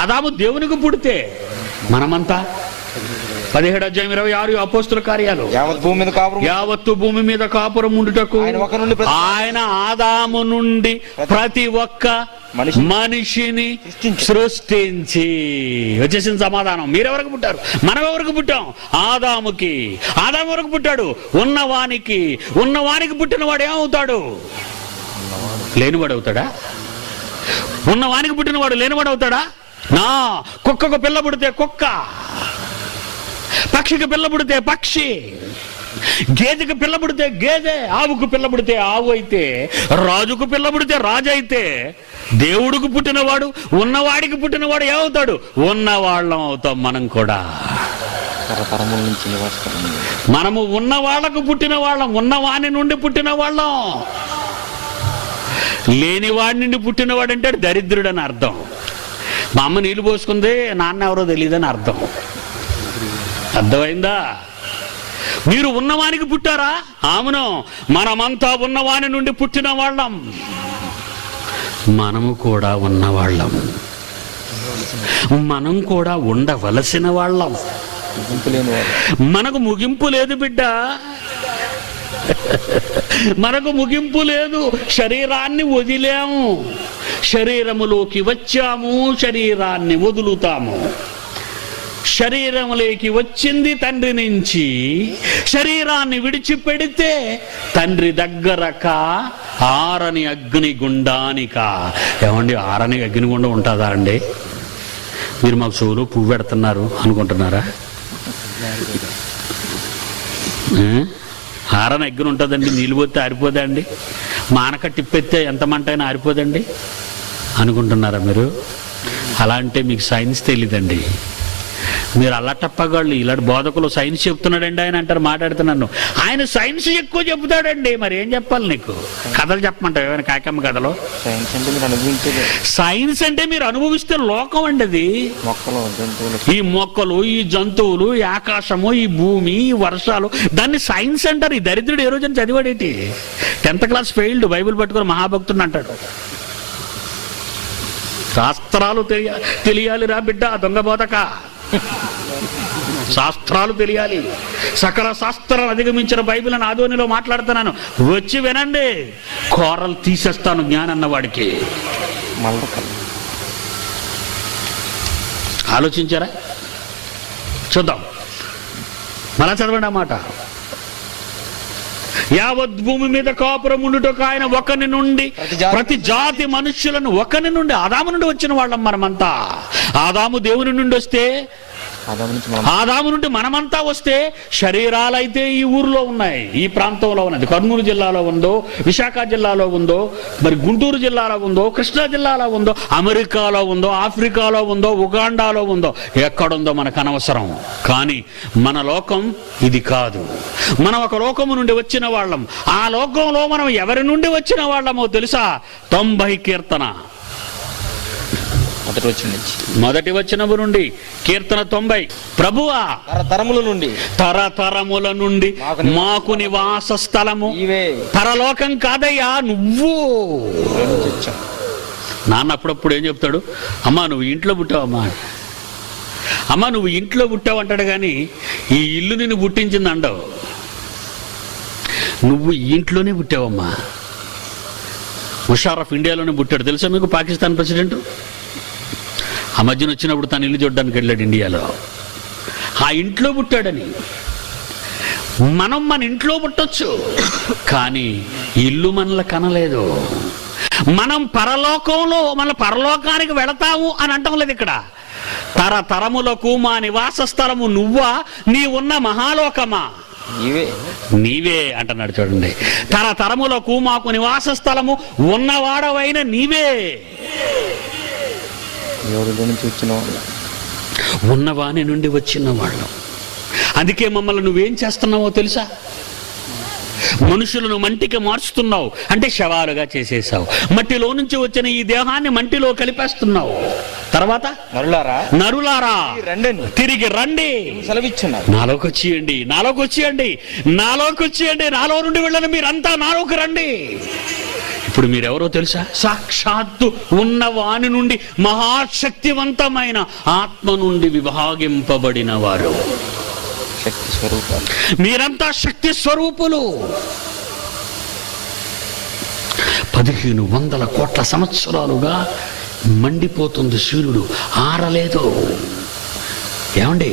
ఆదాము దేవునికి పుడితే, మనమంతా 17వ అధ్యాయం 26 అపోస్తుల కార్యాలు, యావత్తు భూమి మీద కాపురం ఉండుటకు ఆయన ఆదాము నుండి ప్రతి ఒక్క మనిషిని సృష్టించి. వచ్చేసిన సమాధానం. మీరెవరికి పుట్టారు? మనం ఎవరికి పుట్టాం? ఆదాముకి. ఆదాము వరకు పుట్టాడు. ఉన్నవానికి పుట్టినవాడు ఏమవుతాడు? లేనివాడు అవుతాడా? ఉన్నవానికి పుట్టినవాడు లేనివాడు అవుతాడా? నా కుక్కకు పిల్ల పుడితే కుక్క, పక్షికి పిల్ల పుడితే పక్షి, గేదెకి పిల్ల పుడితే గేదె, ఆవుకు పిల్ల పుడితే ఆవు అయితే, రాజుకు పిల్ల పుడితే రాజు అయితే, దేవుడికి పుట్టినవాడు ఉన్నవాడికి పుట్టినవాడు ఏమవుతాడు? ఉన్నవాళ్ళం అవుతాం మనం కూడా. మనము ఉన్నవాళ్లకు పుట్టిన వాళ్ళం, ఉన్నవాని నుండి పుట్టిన వాళ్ళం. లేనివాడి నుండి పుట్టినవాడు అంటే దరిద్రుడు అని అర్థం. మా అమ్మ నీళ్ళు పోసుకుంది, నాన్న ఎవరో తెలియదని అర్థం. అర్థమైందా? మీరు ఉన్నవానికి పుట్టారా? అవును, మనమంతా ఉన్నవాని నుండి పుట్టిన వాళ్ళం. మనము కూడా ఉన్నవాళ్ళం. మనం కూడా ఉండవలసిన వాళ్ళం. మనకు ముగింపు లేదు బిడ్డ, మనకు ముగింపు లేదు. శరీరాన్ని వదిలాము, శరీరములోకి వచ్చాము, శరీరాన్ని వదులుతాము. శరీరంలోకి వచ్చింది తండ్రి నుంచి, శరీరాన్ని విడిచిపెడితే తండ్రి దగ్గరక ఆరని అగ్ని గుండానిక. ఏమండి, ఆరని అగ్ని గుండం ఉంటుందా అండి? మీరు మాకు చెవులో పువ్వు పెడుతున్నారు అనుకుంటున్నారా? ఆరని అగ్ని ఉంటుందండి, నీళ్ళు పోతే ఆరిపోదా అండి? మానక టిప్పెత్తే ఎంత మంట అయినా ఆరిపోదండి అనుకుంటున్నారా మీరు? అలా అంటే మీకు సైన్స్ తెలీదండి. మీరు అల్లటప్పగాళ్ళు ఇలాంటి బోధకులు సైన్స్ చెప్తున్నాడండి ఆయన అంటారు, మాట్లాడుతున్నాను. ఆయన సైన్స్ ఎక్కువ చెబుతాడండి. మరి ఏం చెప్పాలి నీకు? కథలు చెప్పమంటావు ఏమైనా? కాకమ్మ కథలు. సైన్స్ అంటే మీరు అనుభవిస్తే లోకం అండి అది. ఈ మొక్కలు, ఈ జంతువులు, ఈ ఆకాశము, ఈ భూమి, ఈ వర్షాలు, దాన్ని సైన్స్ అంటారు. ఈ దరిద్రుడు ఏ రోజున చదివాడేటి? 10th క్లాస్ ఫెయిల్డ్, బైబిల్ పట్టుకొని మహాభక్తుడు అంటాడు. శాస్త్రాలు తెలియాలి రా బిడ్డ, దొంగ బోధక. శాస్త్రాలు తెలియాలి. సకల శాస్త్రాలు అధిగమించిన బైబిల్ అని ఆదోనిలో మాట్లాడుతున్నాను. వచ్చి వినండి, కోరలు తీసేస్తాను జ్ఞానన్న వాడికి. ఆలోచించారా? చూద్దాం, మళ్ళా చదవండి ఆ మాట. యావత్ భూమి మీద కాపురం ఉండుటకు ఆయన ఒకని నుండి ప్రతి జాతి మనుష్యులను ఒకని నుండి, ఆదాము నుండి వచ్చిన వాళ్ళం మనమంతా. ఆదాము దేవుని నుండి వస్తే ఆదాము నుండి మనమంతా వస్తే శరీరాలైతే ఈ ఊర్లో ఉన్నాయి, ఈ ప్రాంతంలో ఉన్నది. కర్నూలు జిల్లాలో ఉందో, విశాఖ జిల్లాలో ఉందో, మరి గుంటూరు జిల్లాలో ఉందో, కృష్ణా జిల్లాలో ఉందో, అమెరికాలో ఉందో, ఆఫ్రికాలో ఉందో, ఉగాండాలో ఉందో, ఎక్కడుందో మనకు అనవసరం. కానీ మన లోకం ఇది కాదు. మనం ఒక లోకము నుండి వచ్చిన వాళ్ళం. ఆ లోకంలో మనం ఎవరి నుండి వచ్చిన వాళ్ళమో తెలుసా? 90 కీర్తన మొదటి వచనము నుండి కీర్తన 90. ప్రభువా, తరతరముల నుండి మాకు నివాస స్థలము పరలోకం కాదయ్యా నువ్వు. నాన్న అప్పుడప్పుడు ఏం చెప్తాడు? అమ్మా నువ్వు ఇంట్లో పుట్టావమ్మా, అమ్మా నువ్వు ఇంట్లో పుట్టావు అంటాడు, కానీ ఈ ఇల్లు నిన్ను పుట్టించింది అంటావు. నువ్వు ఇంట్లోనే పుట్టావమ్మా. ముషారఫ్ ఇండియాలోనే పుట్టాడు తెలుసా మీకు? పాకిస్తాన్ ప్రెసిడెంట్ ఆ మధ్యన వచ్చినప్పుడు తను ఇల్లు చూడడానికి వెళ్ళాడు ఇండియాలో. ఆ ఇంట్లో పుట్టాడని. మనం మన ఇంట్లో పుట్టొచ్చు, కానీ ఇల్లు మనల్ని కనలేదు. మనం పరలోకంలో మన పరలోకానికి వెళతాము అని అంటాం లేదు ఇక్కడ. తరతరములకు మా నివాస స్థలము నువ్వా, నీ ఉన్న మహాలోకమా? నీవే అంటున్నాడు చూడండి. తరతరములకు మాకు నివాస స్థలము ఉన్నవాడవైన నీవే. ఉన్నవాని నుండి వచ్చిన వాళ్ళం. అందుకే మమ్మల్ని నువ్వేం చేస్తున్నావో తెలుసా? మనుషులను మంటికి మార్చుతున్నావు, అంటే శవాలుగా చేసేసావు. మట్టిలో నుంచి వచ్చిన ఈ దేహాన్ని మంటిలో కలిపేస్తున్నావు. తర్వాత నరులారా తిరిగి రండి, నాలోకి వచ్చేయండి, నాలోకి వచ్చేయండి, నాలోకి వచ్చేయండి, నాలో నుండి వెళ్ళని మీరంతా నాలోకి రండి. ఇప్పుడు మీరెవరో తెలుసా? సాక్షాత్తు ఉన్నవాని నుండి మహాశక్తివంతమైన ఆత్మ నుండి విభాగింపబడిన వారు. మీరంతా శక్తి స్వరూపులు. 1500 కోట్ల సంవత్సరాలుగా మండిపోతుంది సూర్యుడు, ఆరలేదు. ఏమండి,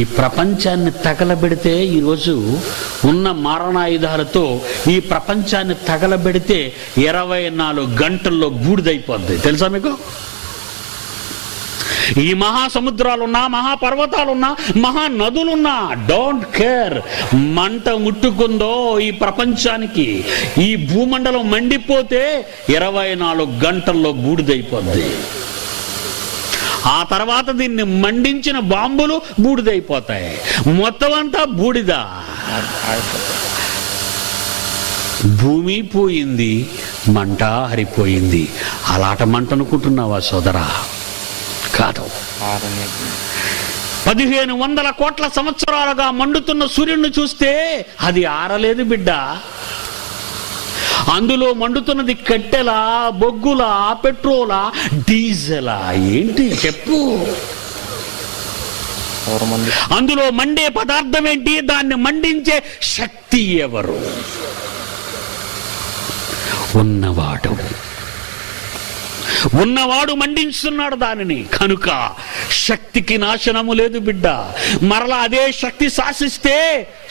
ఈ ప్రపంచాన్ని తగలబెడితే, ఈరోజు ఉన్న మారణాయుధాలతో ఈ ప్రపంచాన్ని తగలబెడితే 24 గంటల్లో బూడిదైపోద్ది తెలుసా మీకు? ఈ మహాసముద్రాలున్నా, మహాపర్వతాలున్నా, మహానదులున్నా, డోంట్ కేర్. మంట ముట్టుకుందో ఈ ప్రపంచానికి, ఈ భూమండలం మండిపోతే 24 గంటల్లో బూడిదైపోద్ది. ఆ తర్వాత దీన్ని మండించిన బాంబులు బూడిదైపోతాయి. మొత్తం అంతా బూడిద. భూమి పోయింది, మంట హరిపోయింది. అలాట మంట అనుకుంటున్నావా సోదరా? కాదు. 1500 కోట్ల సంవత్సరాలుగా మండుతున్న సూర్యుడిని చూస్తే అది ఆరలేదు బిడ్డ. అందులో మండుతున్నది కట్టెలా, బొగ్గులా, పెట్రోలా, డీజిలా? ఏంటి చెప్పు. అందులో మండే పదార్థం ఏంటి? దాన్ని మండించే శక్తి ఎవరు? ఉన్నవాడు మండించుతున్నాడు దానిని. కనుక శక్తికి నాశనము లేదు బిడ్డ. మరలా అదే శక్తి శాసిస్తే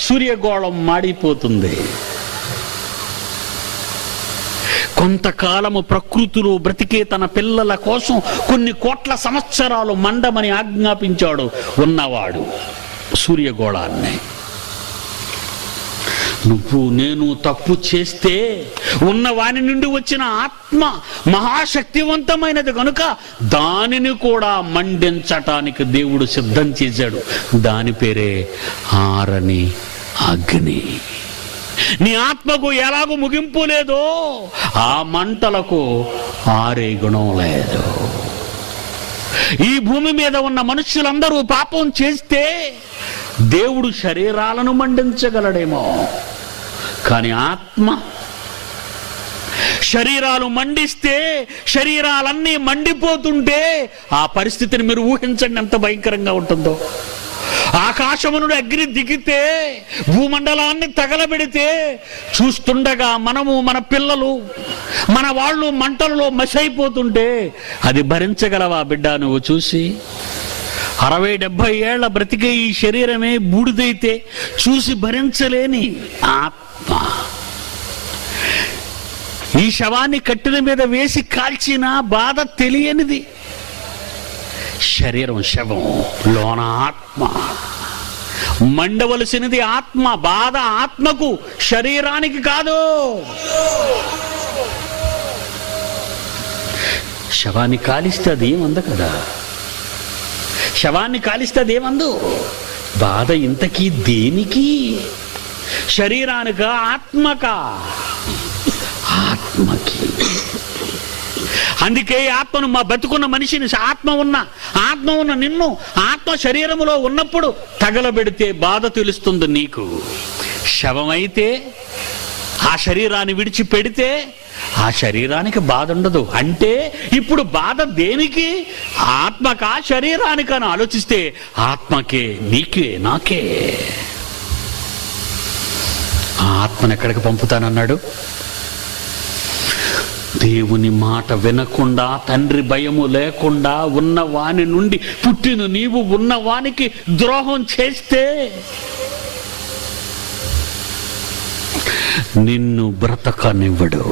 సూర్యగోళం మాడిపోతుంది. కొంతకాలము ప్రకృతిలో బ్రతికే తన పిల్లల కోసం కొన్ని కోట్ల సంవత్సరాలు మండమని ఆజ్ఞాపించాడు ఉన్నవాడు సూర్యగోళాన్ని. నువ్వు నేను తప్పు చేస్తే ఉన్న వాని నుండి వచ్చిన ఆత్మ మహాశక్తివంతమైనది కనుక దానిని కూడా మండించటానికి దేవుడు సిద్ధం చేశాడు. దాని పేరే ఆరని అగ్ని. నీ ఆత్మకు ఎలాగూ ముగింపు లేదో ఆ మంటలకు ఆరే గుణం లేదు. ఈ భూమి మీద ఉన్న మనుష్యులందరూ పాపం చేస్తే దేవుడు శరీరాలను మండించగలడేమో, కానీ ఆత్మ శరీరాలు మండిస్తే, శరీరాలన్నీ మండిపోతుంటే ఆ పరిస్థితిని మీరు ఊహించండి ఎంత భయంకరంగా ఉంటుందో. ఆకాశము నుండి అగ్ని దిగితే, భూమండలాన్ని తగలబెడితే చూస్తుండగా మనము, మన పిల్లలు, మన వాళ్ళు మంటలలో మసైపోతుంటే అది భరించగలవా బిడ్డ? నువ్వు చూసి 60-70 ఏళ్ల బ్రతికే ఈ శరీరమే బూడిదైతే చూసి భరించలేని ఆత్మ. ఈ శవాన్ని కట్టెల మీద వేసి కాల్చిన బాధ తెలియనిది. శరీరం శవం, లోన ఆత్మ. మండవలసినది ఆత్మ. బాధ ఆత్మకు, శరీరానికి కాదు. శవాన్ని కాలిస్తే అది ఏమంద కదా, శవాన్ని కాలిస్తే అది ఏమందు. బాధ ఇంతకీ దేనికి? శరీరానికా ఆత్మకా? ఆత్మకి. అందుకే ఆత్మను, మా బతుకున్న మనిషిని, ఆత్మ ఉన్న నిన్ను, ఆత్మ శరీరములో ఉన్నప్పుడు తగలబెడితే బాధ తెలుస్తుంది నీకు. శవమైతే, ఆ శరీరాన్ని విడిచిపెడితే ఆ శరీరానికి బాధ ఉండదు. అంటే ఇప్పుడు బాధ దేనికి? ఆత్మకా శరీరానికని ఆలోచిస్తే ఆత్మకే, నీకే, నాకే. ఆ ఆత్మను ఎక్కడికి పంపుతానన్నాడు? దేవుని మాట వినకుండా, తండ్రి భయము లేకుండా ఉన్నవాని నుండి పుట్టిన నీవు ఉన్నవానికి ద్రోహం చేస్తే నిన్ను బ్రతకనివ్వడు.